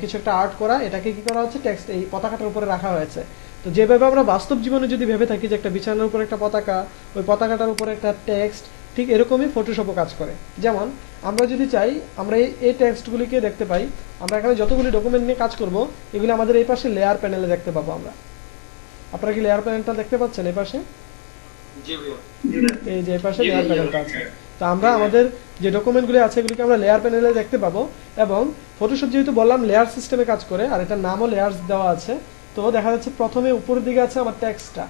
কিছু একটা আর্ট করা, এটাকে কি করা হচ্ছে, টেক্সট এই পতাকাটার উপরে রাখা হয়েছে। তো যেভাবে আমরা বাস্তব জীবনে যদি ভেবে থাকি যে একটা বিছানার উপর একটা পতাকা, ওই পতাকাটার উপরে একটা টেক্সট, ঠিক এরকমই ফটোশপও কাজ করে। যেমন আমরা যদি চাই আমরা এই টেক্সটগুলিকে দেখতে পাই, আমরা এখানে যতগুলি ডকুমেন্ট নিয়ে কাজ করব, এগুলি আমাদের এই পাশে লেয়ার প্যানেলে দেখতে পাবো আমরা। আপনারা কি লেয়ার প্যানেলটা দেখতে পাচ্ছেন এই পাশে? এই যে এই পাশে লেয়ার প্যানেলটা আছে। তো আমরা আমাদের যে ডকুমেন্টগুলি আছে এগুলিকে আমরা লেয়ার প্যানেলে দেখতে পাবো। এবং ফটোশপ যেহেতু বললাম লেয়ার সিস্টেমে কাজ করে, আর এটার নামও লেয়ার্স দেওয়া আছে। তো দেখা যাচ্ছে প্রথমে উপরের দিকে আছে আমার টেক্সটটা,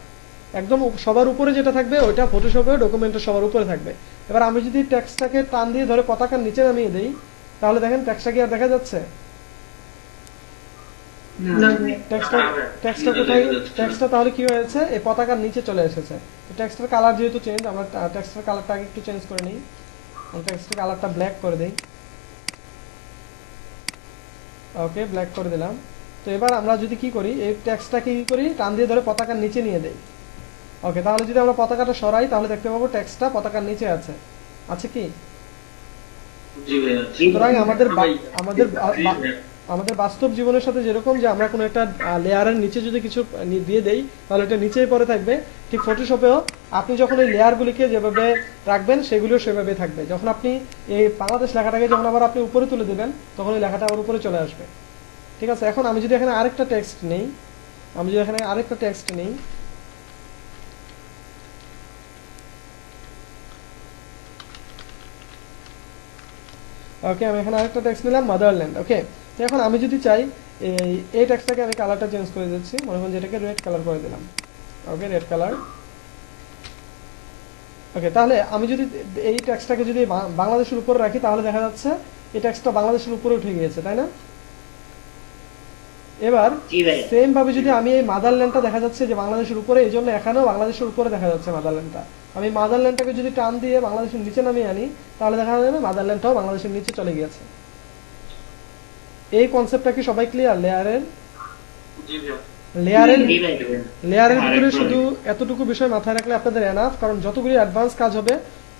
একদম সবার উপরে যেটা থাকবে ওইটা ফটোশপে ডকুমেন্টের সবার উপরে থাকবে। এবার আমি যদি টেক্সটটাকে টান দিয়ে ধরে পতাকার নিচে নামিয়ে দেই, তাহলে দেখেন টেক্সটটা কি আর দেখা যাচ্ছে? টেক্সটটা তাহলে কি হয়েছে, এই পতাকার নিচে চলে এসেছে। টেক্সটের কালার যেহেতু চেঞ্জ, আমরা টেক্সটের কালারটা আগে একটু চেঞ্জ করে নিই। টেক্সটের কালারটা ব্ল্যাক করে দেই। ওকে, ব্ল্যাক করে দিলাম। তো এবার আমরা যদি কি করি, এই টেক্সটটাকে কি করি, টান দিয়ে ধরে পতাকার নিচে নিয়ে দেই। ওকে, তাহলে যদি আমরা পতাকাটা সরাই, তাহলে দেখতে পাবো টেক্সটটা পতাকার নিচে আছে। আছে কি? সুতরাং আমাদের বাস্তব জীবনের সাথে যেরকম যে আমরা কোনো একটা লেয়ারের নিচে যদি কিছু দিয়ে দেই, তাহলে এটা নিচেই পরে থাকবে। ঠিক ফটোশপেও আপনি যখন এই লেয়ারগুলিকে যেভাবে রাখবেন, সেগুলিও সেভাবে থাকবে। যখন আপনি এই বাংলাদেশ লেখাটাকে যখন আবার আপনি উপরে তুলে দেবেন, তখন এই লেখাটা আবার উপরে চলে আসবে। ঠিক আছে। এখন আমি যদি এখানে আরেকটা টেক্সট নেই, আমি যদি এখানে আরেকটা টেক্সট নেই, ওকে, আমি এখানে আরেকটা টেক্সট নিলাম মাদারল্যান্ড। ওকে, তো এখন আমি যদি চাই এই টেক্সটটাকে আমি কালারটা চেঞ্জ করে দিচ্ছি, মনে করেন যেটাকে রেড কালার করে দিলাম। ওকে, রেড কালার। ওকে, তাহলে আমি যদি এই টেক্সটটাকে যদি বাংলাদেশের উপরে রাখি তাহলে দেখা যাচ্ছে এই টেক্সটটা বাংলাদেশের উপরে উঠে গিয়েছে, তাই না? এবার জি ভাইয়া। সেম ভাবে যদি আমি এই মাদারল্যান্ডটা দেখা যাচ্ছে যে বাংলাদেশের উপরে, এই জন্য এখানেও বাংলাদেশের উপরে দেখা যাচ্ছে মাদারল্যান্ডটা। আমি মাদারল্যান্ডটাকে যদি টান দিয়ে বাংলাদেশের নিচে নামিয়ে আনি তাহলে দেখা যাবে মাদারল্যান্ডটাও বাংলাদেশের নিচে চলে গিয়েছে। এই কনসেপ্টটা কি সবাই ক্লিয়ার? লেয়ারের জি ভাইয়া। লেয়ারের জি ভাইয়া। লেয়ারের ভিতরে আরেকবার শুধু এতটুকু বিষয় মাথায় রাখলে আপনাদের এনাফ, কারণ যতগুলি অ্যাডভান্স কাজ হবে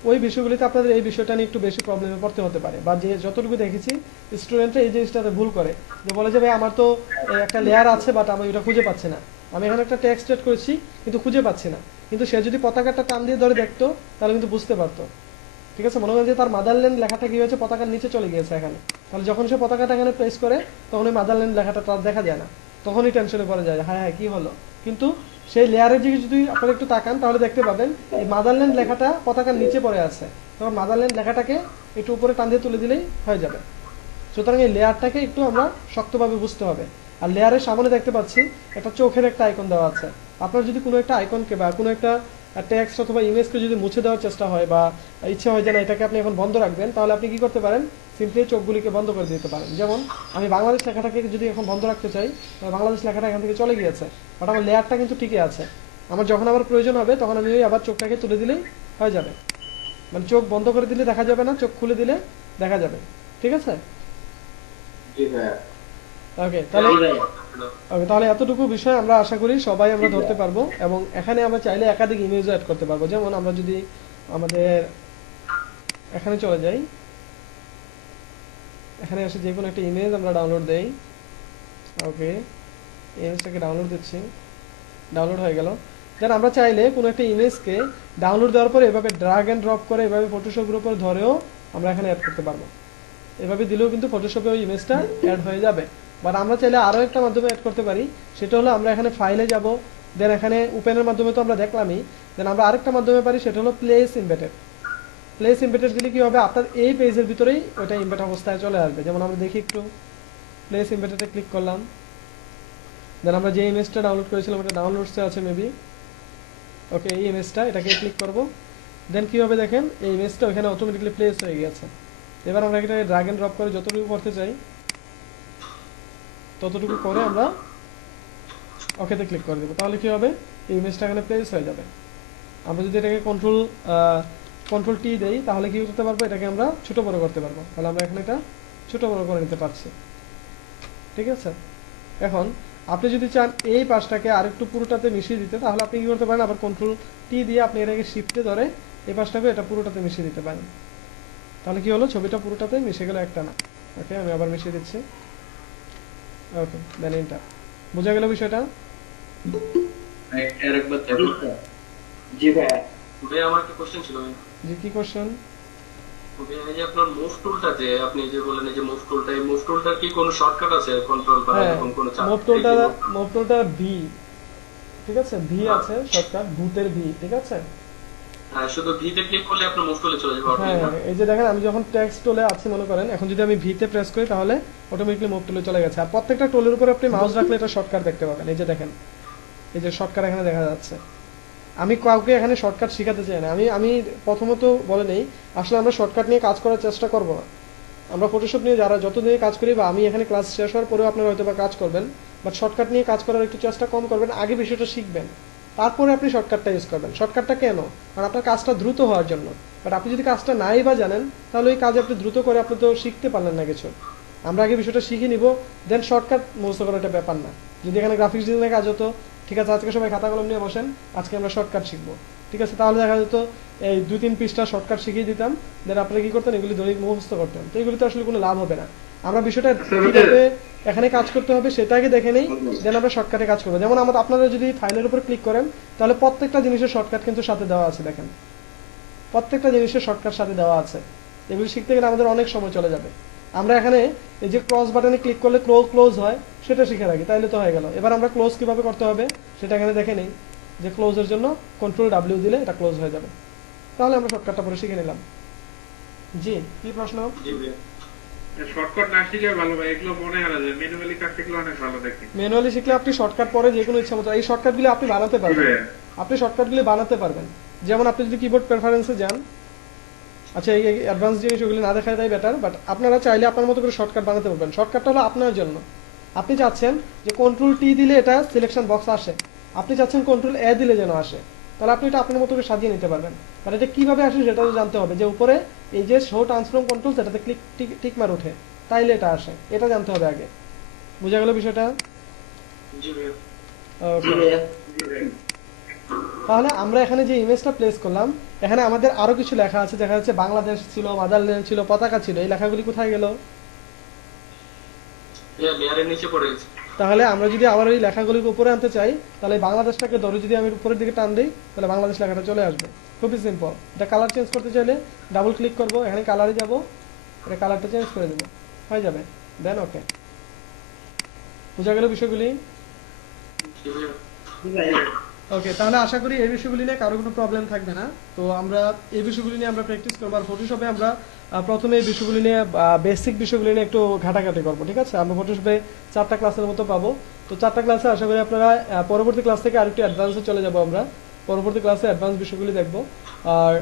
ওই বিষয়গুলিতে আপনাদের এই বিষয়টা নিয়ে একটু বেশি প্রবলেমে পড়তে হতে পারে, বা যে যতটুকু দেখেছি স্টুডেন্টরা এই জিনিসটাতে ভুল করে, যে বলে যে ভাই আমার তো একটা লেয়ার আছে বাট আমি ওটা খুঁজে পাচ্ছি না, আমি এখানে একটা টেক্সট এড করেছি কিন্তু খুঁজে পাচ্ছি না। কিন্তু সে যদি পতাকাটা টান দিয়ে ধরে দেখতো তাহলে কিন্তু বুঝতে পারতো। ঠিক আছে, মনে করেন যে তার মাদারল্যান্ড লেখাটা কি হয়েছে, পতাকার নিচে চলে গিয়েছে এখানে, তাহলে যখন সে পতাকাটা এখানে প্রেস করে তখন ওই মাদারল্যান্ড লেখাটা তার দেখা যায় না, তখনই টেনশনে পড়ে যায়, হ্যাঁ হ্যাঁ কি হলো। কিন্তু সেই লেয়ারের দিকে যদি আপনারা একটু তাকান তাহলে দেখতে পাবেন এই মাদারল্যান্ড লেখাটা পতাকার নিচে পড়ে আছে, তখন মাদারল্যান্ড লেখাটাকে একটু উপরে টান দিয়ে তুলে দিলেই হয়ে যাবে। সুতরাং এই লেয়ারটাকে একটু আমরা শক্তভাবে বুঝতে হবে। আর লেয়ারের সামনে দেখতে পাচ্ছি একটা চোখের একটা আইকন দেওয়া আছে। আপনার যদি কোনো একটা আইকনকে বা কোনো একটা টেক্সট অথবা ইমেজকে যদি মুছে দেওয়ার চেষ্টা হয় বা ইচ্ছে হয় যে না এটাকে আপনি এখন বন্ধ রাখবেন, তাহলে আপনি কি করতে পারেন, সিম্পলি চোখগুলিকে বন্ধ করে দিতে পারেন। যেমন আমি বাংলাদেশ লেখাটাকে যদি এখন বন্ধ রাখতে চাই, তাহলে বাংলাদেশ লেখাটা এখান থেকে চলে গিয়েছে, বাট আমার লেয়ারটা কিন্তু ঠিকই আছে। আমার যখন আবার প্রয়োজন হবে তখন আমি আবার চোখটাকে তুলে দিলেই হয়ে যাবে। মানে চোখ বন্ধ করে দিলে দেখা যাবে না, চোখ খুলে দিলে দেখা যাবে। ঠিক আছে, জি ভাইয়া। ওকে। তাহলে জি ভাইয়া। ওকে, তাহলে এতটুকু বিষয় আমরা আশা করি সবাই আমরা ধরতে পারবো, এবং এখানে আমরা চাইলে একাধিক ইমেজও অ্যাড করতে পারবো। যেমন আমরা যদি আমাদের এখানে চলে যাই, এখানে এসে যে কোনো একটা ইমেজ আমরা ডাউনলোড দেই। ওকে, ইমেজটাকে ডাউনলোড দিচ্ছি, ডাউনলোড হয়ে গেল। দেন আমরা চাইলে কোনো একটা ইমেজকে ডাউনলোড দেওয়ার পরে এভাবে ড্রাগ অ্যান্ড ড্রপ করে এভাবে ফটোশপের উপর ধরেও আমরা এখানে অ্যাড করতে পারবো। এভাবে দিলেও কিন্তু ফটোশপে ওই ইমেজটা অ্যাড হয়ে যাবে। বাট আমরা চাইলে আরও একটা মাধ্যমে অ্যাড করতে পারি, সেটা হলো আমরা এখানে ফাইলে যাব, দেন এখানে ওপেনের মাধ্যমে তো আমরা দেখলামই, দেন আমরা আরেকটা মাধ্যমে পারি, সেটা হলো প্লেস ইমবেডেড। প্লেস ইমবেডেড দিলে কি হবে, আপনার এই পেজের ভিতরেই ওইটা ইমবেড অবস্থায় চলে আসবে। যেমন আমরা দেখি একটু, প্লেস ইমবেডেডে ক্লিক করলাম, দেন আমরা যে ইমেজটা ডাউনলোড করেছিলাম ওটা ডাউনলোডসে আছে মেবি। ওকে, এই ইমেজটা, এটাকে ক্লিক করব, দেন কি হবে দেখেন এই ইমেজটা ওখানে অটোমেটিক্যালি প্লেস হয়ে গেছে। এবার আমরা এটাকে ড্রাগ এন্ড ড্রপ করে যতটুকু করতে চাই ততটুকু করে আমরা ওকেতে ক্লিক করে দেবো, তাহলে কি হবে এই ইমেজটা এখানে প্লেস হয়ে যাবে। আমরা যদি এটাকে কন্ট্রোল টি দেই তাহলে কি করতে পারবো, এটাকে আমরা ছোট বড় করতে পারবো। তাহলে আমরা এখানে এটা ছোট বড় করে নিতে পারছি। ঠিক আছে, এখন আপনি যদি চান এই পাশটাকে আরেকটু পুরোটাতে মিশিয়ে দিতে, তাহলে আপনি কি করতে পারেন, আবার কন্ট্রোল টি দিয়ে আপনি এটাকে শিফটে ধরে এই পাশটাকে এটা পুরোটাতে মিশিয়ে দিতে পারেন। তাহলে কি হলো, ছবিটা পুরোটাতে মিশে গেল, একটা না। ওকে, আমি আবার মিশিয়ে দিচ্ছি। ওকে, দেন এন্টার। বোঝা গেল বিষয়টা? আরেকবার জি দেখো। স্যার। জি ভাইয়া। ভাইয়া আমার একটা কোশ্চেন ছিল। জি, কি কোশ্চেন? ভাইয়া, এই যে আপনার মুভ টুলটা, যে আপনি যে বললেন এই যে মুভ টুলটা, এই মুভ টুলটার কি কোনো শর্টকাট আছে, কন্ট্রোল বা হ্যাঁ, এরকম কোনো চাপ? মুভ টুলটা ভি, ঠিক আছে, ভি আছে শর্টকাট, ভূতের ভি, ঠিক আছে। হ্যাঁ, শুধু ভিতে ক্লিক করলে আপনার মুভ টুলে চলে যাবে হ্যাঁ, অটোমেটিক। এই যে দেখেন আমি যখন টেক্সট টুলে আছি মনে করেন, এখন যদি আমি ভিতে প্রেস করি তাহলে অটোমেটিক্যালি মুভ টুলে চলে গেছে। আর প্রত্যেকটা টুলের উপরে আপনি মাউস রাখলে এটা শর্টকাট দেখতে পাবেন। এই যে দেখেন, এই যে শর্টকাট এখানে দেখা যাচ্ছে। আমি কাউকে এখানে শর্টকাট শেখাতে চাই না। আমি প্রথমত বলে নেই, আসলে আমরা শর্টকাট নিয়ে কাজ করার চেষ্টা করব না। আমরা ফটোশপ নিয়ে যারা যত দিনে কাজ করি, বা আমি এখানে ক্লাস শেষ হওয়ার পরেও আপনারা হয়তো বা কাজ করবেন, বাট শর্টকাট নিয়ে কাজ করার একটু চেষ্টা কম করবেন। আগে বিষয়টা শিখবেন, তারপরে আপনি শর্টকাটটা ইউজ করবেন। শর্টকাটটা কেন? কারণ আপনার কাজটা দ্রুত হওয়ার জন্য। বাট আপনি যদি কাজটা নাই বা জানেন, তাহলে ওই কাজ আপনি দ্রুত করে আপনি তো শিখতে পারলেন না কিছু। আমরা আগে বিষয়টা শিখে নিব, দেন শর্টকাট মুখস্থ করার একটা ব্যাপার না। যদি এখানে গ্রাফিক্স ডিজাইনের কাজ হতো, ঠিক আছে আজকে সবাই খাতা কলম নিয়ে বসেন, আজকে আমরা শর্টকাট শিখবো, ঠিক আছে, তাহলে দেখা যেত এই 2-3 পৃষ্ঠা শর্টকাট শিখিয়ে দিতাম, দেন আপনারা কি করতেন, এগুলি দৈনিক মুখস্থ করতেন। তো এগুলিতে আসলে কোনো লাভ হবে না। আমরা বিষয়টা কিভাবে এখানে কাজ করতে হবে সেটা আগে দেখে নেই, দেন আমরা শর্টকাটে কাজ করবো। যেমন আপনারা যদি ফাইলের উপর ক্লিক করেন তাহলে প্রত্যেকটা জিনিসের শর্টকাট কিন্তু সাথে দেওয়া আছে। দেখেন, প্রত্যেকটা জিনিসের শর্টকাট সাথে দেওয়া আছে। এগুলি শিখতে গেলে আমাদের অনেক সময় চলে যাবে। আমরা এখানে এই যে ক্রস বাটনে ক্লিক করলে ক্লোজ হয় সেটা শিখে রাখি, তাইলে তো হয়ে গেল। এবার আমরা ক্লোজ কিভাবে করতে হবে সেটা এখানে দেখে নেই, যে ক্লোজের জন্য কন্ট্রোল ডাব্লিউ দিলে এটা ক্লোজ হয়ে যাবে। তাহলে আমরা শর্টকাটটা পরে শিখে নিলাম। জি, কি প্রশ্ন? জি ভাইয়া। শর্টকাট না শিখে ভালো ভাই, এগুলো মনে হারা যায়, ম্যানুয়ালি কাজ শিখলে অনেক ভালো দেখে। ম্যানুয়ালি শিখলে আপনি শর্টকাট পরে যে কোনো ইচ্ছা মতো এই শর্টকাটগুলো আপনি বানাতে পারবেন। আপনি শর্টকাটগুলো বানাতে পারবেন, যেমন আপনি যদি কিবোর্ড প্রেফারেন্সে যান, আচ্ছা এই অ্যাডভান্স জিনিস ওগুলি না দেখায় তাই বেটার, বাট আপনারা চাইলে আপনার মতো করে শর্টকাট বানাতে পারবেন। শর্টকাটটা হলো আপনার জন্য। আপনি চাচ্ছেন যে কন্ট্রোল টি দিলে এটা সিলেকশন বক্স আসে, আপনি চাচ্ছেন কন্ট্রোল এ দিলে যেন আসে, তাহলে আপনি এটা আপনার মতো করে সাজিয়ে নিতে পারবেন। বাট এটা কিভাবে আসে সেটাও জানতে হবে, যে উপরে এই যে শো ট্রান্সফর্ম কন্ট্রোল সেটাতে টিক মার ওঠে, তাইলে এটা আসে, এটা জানতে হবে আগে। বুঝা গেল বিষয়টা? জি ভাইয়া। Okay. তাহলে আমরা এখানে যে ইমেজটা প্লেস করলাম, এখানে আমাদের আরো কিছু লেখা আছে, দেখা যাচ্ছে বাংলাদেশ ছিল, মাদারল্যান্ড ছিল, পতাকা ছিল, এই লেখাগুলি কোথায় গেল? লেয়ারের নিচে পড়ে গেছে। তাহলে আমরা যদি আবার ওই লেখাগুলিকে উপরে আনতে চাই, তাহলে এই বাংলাদেশটাকে ধরে যদি আমি উপরের দিকে টান দিই, তাহলে বাংলাদেশ লেখাটা চলে আসবে। খুবই সিম্পল। এটা কালার চেঞ্জ করতে চাইলে ডাবল ক্লিক করব, এখানে কালারে যাব, এটা কালারটা চেঞ্জ করে দেবো, হয়ে যাবে। দেন ওকে। বুঝা গেল বিষয়গুলি? জি ভাইয়া। ওকে, তাহলে আশা করি এই বিষয়গুলি নিয়ে কারো কোনো প্রবলেম থাকবে না। তো আমরা এই বিষয়গুলি নিয়ে আমরা প্র্যাকটিস করবো। আর ফটোশপে আমরা প্রথমে এই বিষয়গুলি নিয়ে বেসিক বিষয়গুলি নিয়ে একটু ঘাটাঘাটি করবো, ঠিক আছে? আমরা ফটোশপে 4টা ক্লাসের মতো পাবো। তো 4টা ক্লাসে আশা করি আপনারা পরবর্তী ক্লাস থেকে আরেকটু অ্যাডভান্সে চলে যাব। আমরা পরবর্তী ক্লাসে অ্যাডভান্স বিষয়গুলি দেখবো। আর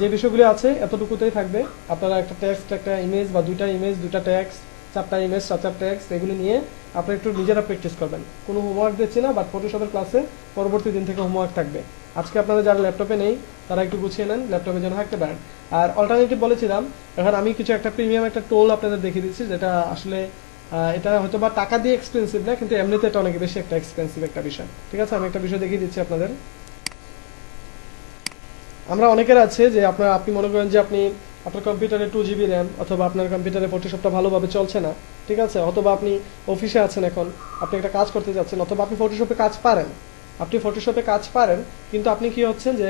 যে বিষয়গুলি আছে এতটুকুতেই থাকবে। আপনারা একটা টেক্সট, একটা ইমেজ বা দুইটা ইমেজ, দুইটা টেক্সট, 4টা ইমেজ, 4টা টেক্সট, এগুলি নিয়ে আপনারা একটু নিজেরা প্র্যাকটিস করবেন। কোনো হোমওয়ার্ক দিচ্ছি না, বাট ফটোশপের ক্লাসে পরবর্তী দিন থেকে হোমওয়ার্ক থাকবে। আজকে আপনারা যারা ল্যাপটপে নেই তারা একটু গুছিয়ে নেন, ল্যাপটপে যেন থাকতে পারেন। আর অল্টারনেটিভ বলেছিলাম, এখন আমি কিছু একটা প্রিমিয়াম একটা টোল আপনাদের দেখিয়ে দিচ্ছি, যেটা আসলে এটা হয়তো বা টাকা দিয়ে এক্সপেন্সিভ না, কিন্তু এমনিতে এটা অনেক বেশি একটা এক্সপেন্সিভ একটা বিষয়। ঠিক আছে, আমি একটা বিষয় দেখিয়ে দিচ্ছি আপনাদের। আমরা অনেকের আছে যে আপনি মনে করেন যে আপনার কম্পিউটারে 2 GB র্যাম, অথবা আপনার কম্পিউটারে ফটোশপটা ভালোভাবে চলছে না, ঠিক আছে, অথবা আপনি অফিসে আছেন, এখন আপনি একটা কাজ করতে যাচ্ছেন, অথবা আপনি ফটোশপে কাজ পারেন, কিন্তু আপনি কি হচ্ছেন যে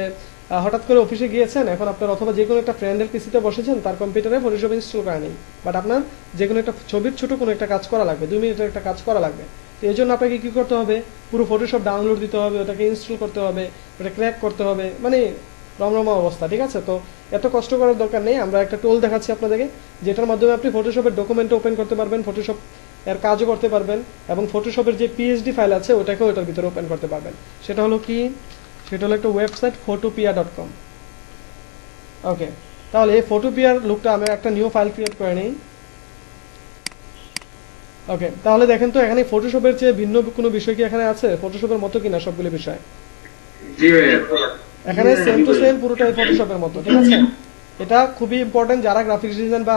হঠাৎ করে অফিসে গিয়েছেন, এখন আপনার অথবা যে কোনো একটা ফ্রেন্ডের পিসিতে বসেছেন, তার কম্পিউটারে ফটোশপ ইনস্টল করা নেই, বাট আপনার যে কোনো একটা ছবির ছোট কোনো একটা কাজ করা লাগবে, 2 মিনিটের একটা কাজ করা লাগবে। তো এই জন্য আপনাকে কি করতে হবে? পুরো ফটোশপ ডাউনলোড দিতে হবে, ওটাকে ইনস্টল করতে হবে, ওটা ক্র্যাক করতে হবে, মানে রমরমা অবস্থা। ঠিক আছে, তো এত কষ্ট করার দরকার নেই। আমরা একটা টোল দেখাচ্ছি আপনাদেরকে, যেটার মাধ্যমে আপনি ফটোশপের ডকুমেন্ট ওপেন করতে পারবেন, ফটোশপ এর কাজও করতে পারবেন, এবং ফটোশপের যে পিএইচডি ফাইল আছে ওটাকেও ওটার ভিতরে ওপেন করতে পারবেন। সেটা হলো কি? সেটা হলো একটা ওয়েবসাইট, photopia.com। ওকে, তাহলে এই ফটোপিয়ার লুকটা আমি একটা নিউ ফাইল ক্রিয়েট করে নিই। ওকে, তাহলে দেখেন তো এখানে ফটোশপের চেয়ে ভিন্ন কোনো বিষয় কি এখানে আছে? ফটোশপের মতো কিনা সবগুলো বিষয়? জি ভাইয়া। এখানে সেম টু সেম পুরোটাই ফটোশপের মতো, ঠিক আছে? এটা খুবই ইম্পর্টেন্ট, যারা গ্রাফিক্স ডিজাইন বা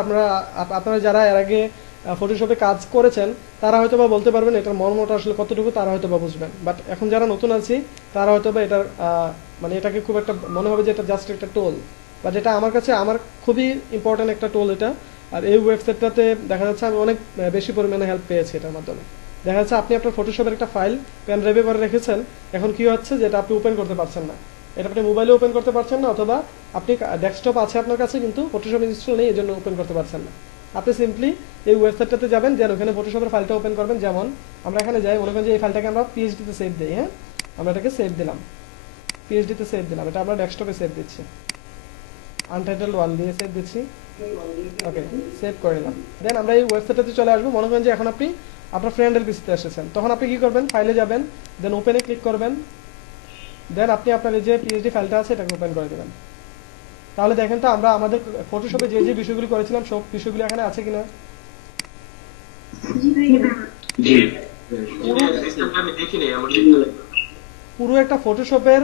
আপনারা যারা এর আগে ফটোশপে কাজ করেছেন তারা হয়তো বা বলতে পারবেন এটার মর্মটা আসলে কতটুকু, তারা হয়তো বা বুঝবেন। বাট এখন যারা নতুন আছি তারা হয়তো বা এটার মানে এটাকে খুব একটা মনে হবে যে এটা জাস্ট একটা টোল, বাট এটা আমার কাছে আমার খুবই ইম্পর্টেন্ট একটা টোল এটা। আর এই ওয়েবসাইটটাতে দেখা যাচ্ছে আমি অনেক বেশি পরিমাণে হেল্প পেয়েছি এটার মাধ্যমে। দেখা যাচ্ছে আপনি আপনার ফটোশপের একটা ফাইল পেন ড্রাইভে করে রেখেছেন, এখন কি হচ্ছে যেটা আপনি ওপেন করতে পারছেন না, এটা আপনি মোবাইলে ওপেন করতে পারছেন না, অথবা আপনি ডেস্কটপ আছে আপনার কাছে কিন্তু ফটোশপ ইনস্টল নেই, এজন্য ওপেন করতে পারছেন না। আপনি সিম্পলি এই ওয়েবসাইটটাতে যাবেন, যেন ওখানে ফটোশপের ফাইলটা ওপেন করবেন। যেমন আমরা এখানে যাই, মনে করেন যে এই ফাইলটাকে আমরা পিএইচডিতে সেভ দিই, হ্যাঁ, আমরা এটাকে সেভ দিলাম, পিএইচডিতে সেভ দিলাম, এটা আমরা ডেস্কটপে সেভ দিচ্ছি, আনটাইটেলড 1 দিয়ে সেভ দিচ্ছি। ওকে, সেভ করে নিলাম। দেন আমরা এই ওয়েবসাইটটাতে চলে আসবো। মনে করেন যে এখন আপনি আপনার ফ্রেন্ডের পিসিতে এসেছেন, তখন আপনি কি করবেন? ফাইলে যাবেন, দেন ওপেনে ক্লিক করবেন, দেন আপনি আপনার এই যে পিএইচডি ফাইলটা আছে এটাকে ওপেন করে দেবেন। তাহলে দেখেন তো আমরা আমাদের ফটোশপে যে যে বিষয়গুলি করেছিলাম সব বিষয়গুলি এখানে আছে কিনা? জি। সিস্টেমটা আমি দেখিনি, আমার দেখতে লাগবে। পুরো একটা ফটোশপের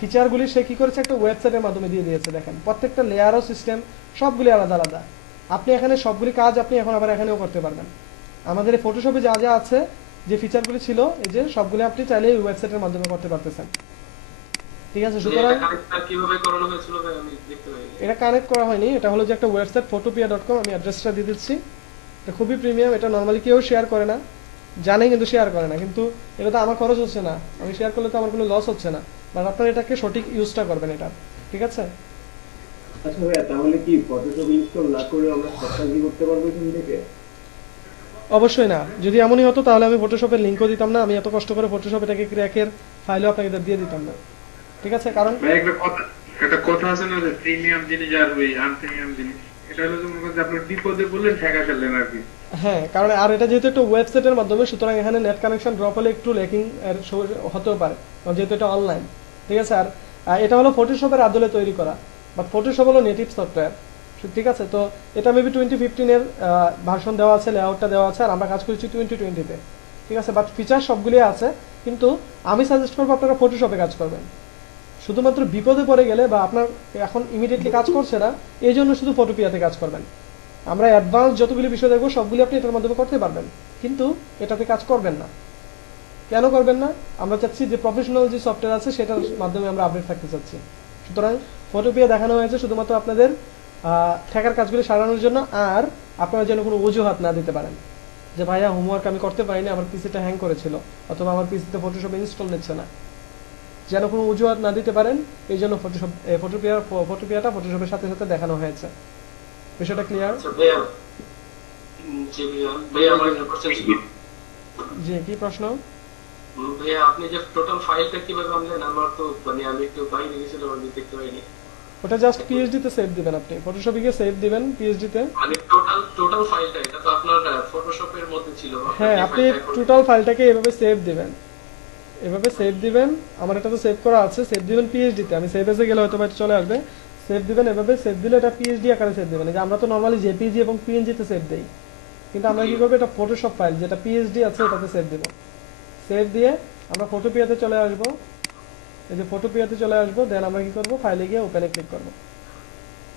ফিচারগুলি সে কি করেছে? একটা ওয়েবসাইটের মাধ্যমে দিয়ে দিয়েছে। দেখেন প্রত্যেকটা লেয়ারও সিস্টেম সবগুলি আলাদা আলাদা। আপনি এখানে সবগুলি কাজ আপনি এখন আবার এখানেও করতে পারবেন। আমাদের এই ফটোশপে যা যা আছে, যে ফিচারগুলি ছিল, এই যে সবগুলি আপনি চাইলে এই ওয়েবসাইটের মাধ্যমে করতে পারতেছেন। ঠিক আছে, সুতরাং কিভাবে করানো হয়েছিল ভাই আমি দেখতে পাইনি। এটা কানেক্ট করা হয়নি, এটা হলো যে একটা ওয়েবসাইট photopia.com। আমি অ্যাড্রেসটা দিয়ে দিচ্ছি। এটা খুবই প্রিমিয়াম, এটা নর্মালি কেউ শেয়ার করে না, জানে কিন্তু শেয়ার করে না, কিন্তু এটা তো আমার খরচ হচ্ছে না, আমি শেয়ার করলে তো আমার কোনো লস হচ্ছে না, বাট আপনারা এটাকে সঠিক ইউজটা করবেন এটা। ঠিক আছে, আচ্ছা ভাইয়া, তাহলে কি ফটোশপ ইনস্টল না করে আমরা সব কাজই করতে পারবো এখান থেকে? অবশ্যই না, যদি এমনই হতো তাহলে আমি ফটোশপের লিঙ্কও দিতাম না, আমি এত কষ্ট করে ফটোশপ এটাকে ক্র্যাকের ফাইলও আপনাকে দিয়ে দিতাম না। ঠিক আছে, কারণ ভাই একটা কথা আছে না যে প্রিমিয়াম জিনিস আর ওই আনপ্রিমিয়াম জিনিস, এটা হলো যে মনে করেন যে আপনার বিপদে বললেন ঠেকা ফেললেন আর কি। হ্যাঁ, কারণ আর এটা যেহেতু একটা ওয়েবসাইটের মাধ্যমে, সুতরাং এখানে নেট কানেকশন ড্রপ হলে একটু ল্যাকিং হতেও পারে, কারণ যেহেতু এটা অনলাইন। ঠিক আছে, আর এটা হলো ফটোশপের আদলে তৈরি করা, বাট ফটোশপ হলো নেটিভ সফটওয়্যার। ঠিক আছে, তো এটা মেবি 2015-এর ভার্সন দেওয়া আছে, লেআউটটা দেওয়া আছে, আর আমরা কাজ করছি 2020-তে। ঠিক আছে, বাট ফিচার সবগুলি আছে, কিন্তু আমি সাজেস্ট করবো আপনারা ফটোশপে কাজ করবেন। শুধুমাত্র বিপদে পড়ে গেলে বা আপনার এখন ইমিডিয়েটলি কাজ করছে না, এই জন্য শুধু ফটোপিয়াতে কাজ করবেন। আমরা অ্যাডভান্স যতগুলি বিষয় দেখবো সবগুলি আপনি এটার মাধ্যমে করতে পারবেন, কিন্তু এটাতে কাজ করবেন না। কেন করবেন না? আমরা চাচ্ছি যে প্রফেশনাল যে সফটওয়্যার আছে সেটার মাধ্যমে আমরা আপডেট থাকতে চাচ্ছি। সুতরাং ফটোপিয়া দেখানো হয়েছে শুধুমাত্র আপনাদের ঠেকার কাজগুলি সারানোর জন্য, আর আপনারা যেন কোনো অজুহাত না দিতে পারেন যে ভাইয়া হোমওয়ার্ক আমি করতে পারিনি, আমার পিসিটা হ্যাং করেছিল, অথবা আমার পিসিতে ফটোশপ ইনস্টল নিচ্ছে না, যেন কোনো অজুহাত না দিতে পারেন, এই জন্য ফটোপিয়াটা ফটোশপের সাথে সাথে দেখানো হয়েছে। বিষয়টা ক্লিয়ার? আচ্ছা ভাইয়া, জি ভাইয়া, ভাইয়া আমার একটা কোশ্চেন ছিল। জি, কি প্রশ্ন? ভাইয়া আপনি যে টোটাল ফাইলটা কিভাবে আনলেন? আমার তো মানে আমি একটু বাইরে গেছিলাম, আমি দেখতে পাইনি। ওটা জাস্ট পিএইচডি তে সেভ দিবেন, আপনি ফটোশপে গিয়ে সেভ দিবেন পিএইচডি তে। মানে টোটাল ফাইলটা, এটা তো আপনার ফটোশপের মধ্যে ছিল। হ্যাঁ, আপনি টোটাল ফাইলটাকে এভাবে সেভ দিবেন, এভাবে সেভ দিবেন। আমার এটা তো সেভ করা আছে, সেভ দিবেন পিএইচডি তে। আমি সেভ এসে গেলে হয়তো এটা চলে আসবে। সেভ দিবেন, এভাবে সেভ দিলে এটা পিএইচডি আকারে সেভ দিবেন। যে আমরা তো নরমালি জেপিজি এবং পিএনজি তে সেভ দেই, কিন্তু আমরা কি করব, এটা ফটোশপ ফাইল যেটা পিএইচডি আছে এটাতে সেভ দেব। সেভ দিয়ে আমরা ফটোপিয়াতে চলে আসব, এই যে ফটোপিয়াতে চলে আসবো, দেন আমরা কি করব, ফাইলে গিয়ে ওপেনে ক্লিক করব।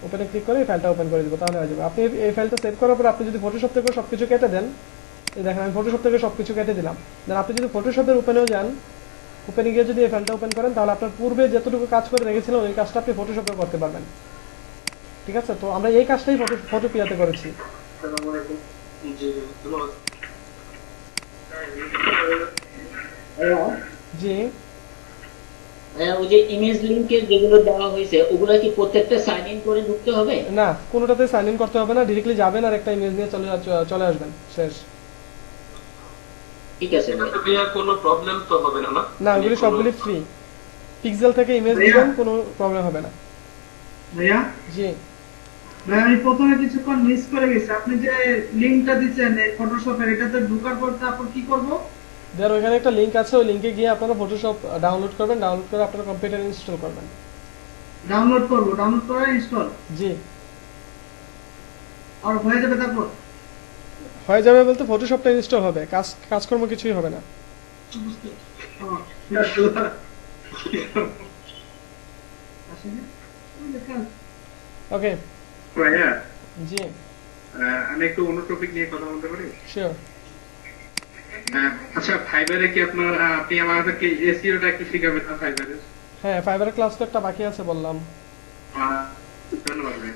ওপেনে ক্লিক করে এই ফাইলটা ওপেন করে দিব, তাহলে হয়ে যাবে। আপনি এই ফাইলটা সেভ করার পর আপনি যদি ফটোশপ থেকে সবকিছু কেটে দেন, এই দেখেন আমি ফটোশপ থেকে সবকিছু কেটে দিলাম। দেন আপনি যদি ফটোশপের ওপেনেও যান, ওপেনে গিয়ে যদি এই ফাইলটা ওপেন করেন, তাহলে আপনার পূর্বে যতটুকু কাজ করে রেখেছিলেন ওই কাজটা আপনি ফটোশপে করতে পারবেন। ঠিক আছে, তো আমরা এই কাজটাই ফটোপিয়াতে করেছি। জি ধন্যবাদ। জি, ওই যে ইমেজ লিংকের যেগুলো দেওয়া হয়েছে ওগুলা কি প্রত্যেকটা সাইন ইন করে ঢুকতে হবে? না, কোনোটাতে সাইন ইন করতে হবে না, ডিরেক্টলি যাবেন আর একটা ইমেজ নিয়ে চলে আসবেন, শেষ। ঠিক আছে ভাই। এটাতে ভাইয়া কোনো প্রবলেম তো হবে না? না না, ওগুলি সবগুলি ফ্রি। পিক্সেল থেকে ইমেজ ভাইয়া? দিবেন, কোনো প্রবলেম হবে না। ভাইয়া জি, ভাই আমি প্রথমে কিছুক্ষণ মিস করে গেছি। আপনি যে লিংকটা দিচ্ছেন এই ফটোশপের, এটাতে ঢোকার পর তারপর কি করব? দেন ওইখানে একটা লিংক আছে, ওই লিংকে গিয়ে আপনারা ফটোশপ ডাউনলোড করবেন, ডাউনলোড করে আপনার কম্পিউটারে ইনস্টল করবেন। ডাউনলোড করব, ডাউনলোড করে ইনস্টল জি, আর হয়ে যাবে তারপর? হয়ে যাবে বলতে ফটোশপটা ইনস্টল হবে, কাজকর্ম কিছুই হবে না। ওকে, ভাইয়া জি, আমি একটু অন্য টপিক নিয়ে কথা বলতে পারি? শিওর। আচ্ছা, ফাইবারে কি আপনার আপনি আমাদেরকে এসইওটা একটু শিখাবেন না ফাইবারে? হ্যাঁ, ফাইবারের ক্লাস তো একটা বাকি আছে বললাম। ধন্যবাদ ভাই।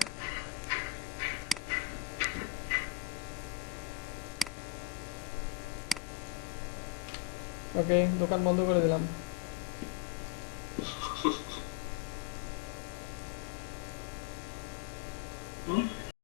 ওকে, দোকান বন্ধ করে দিলাম।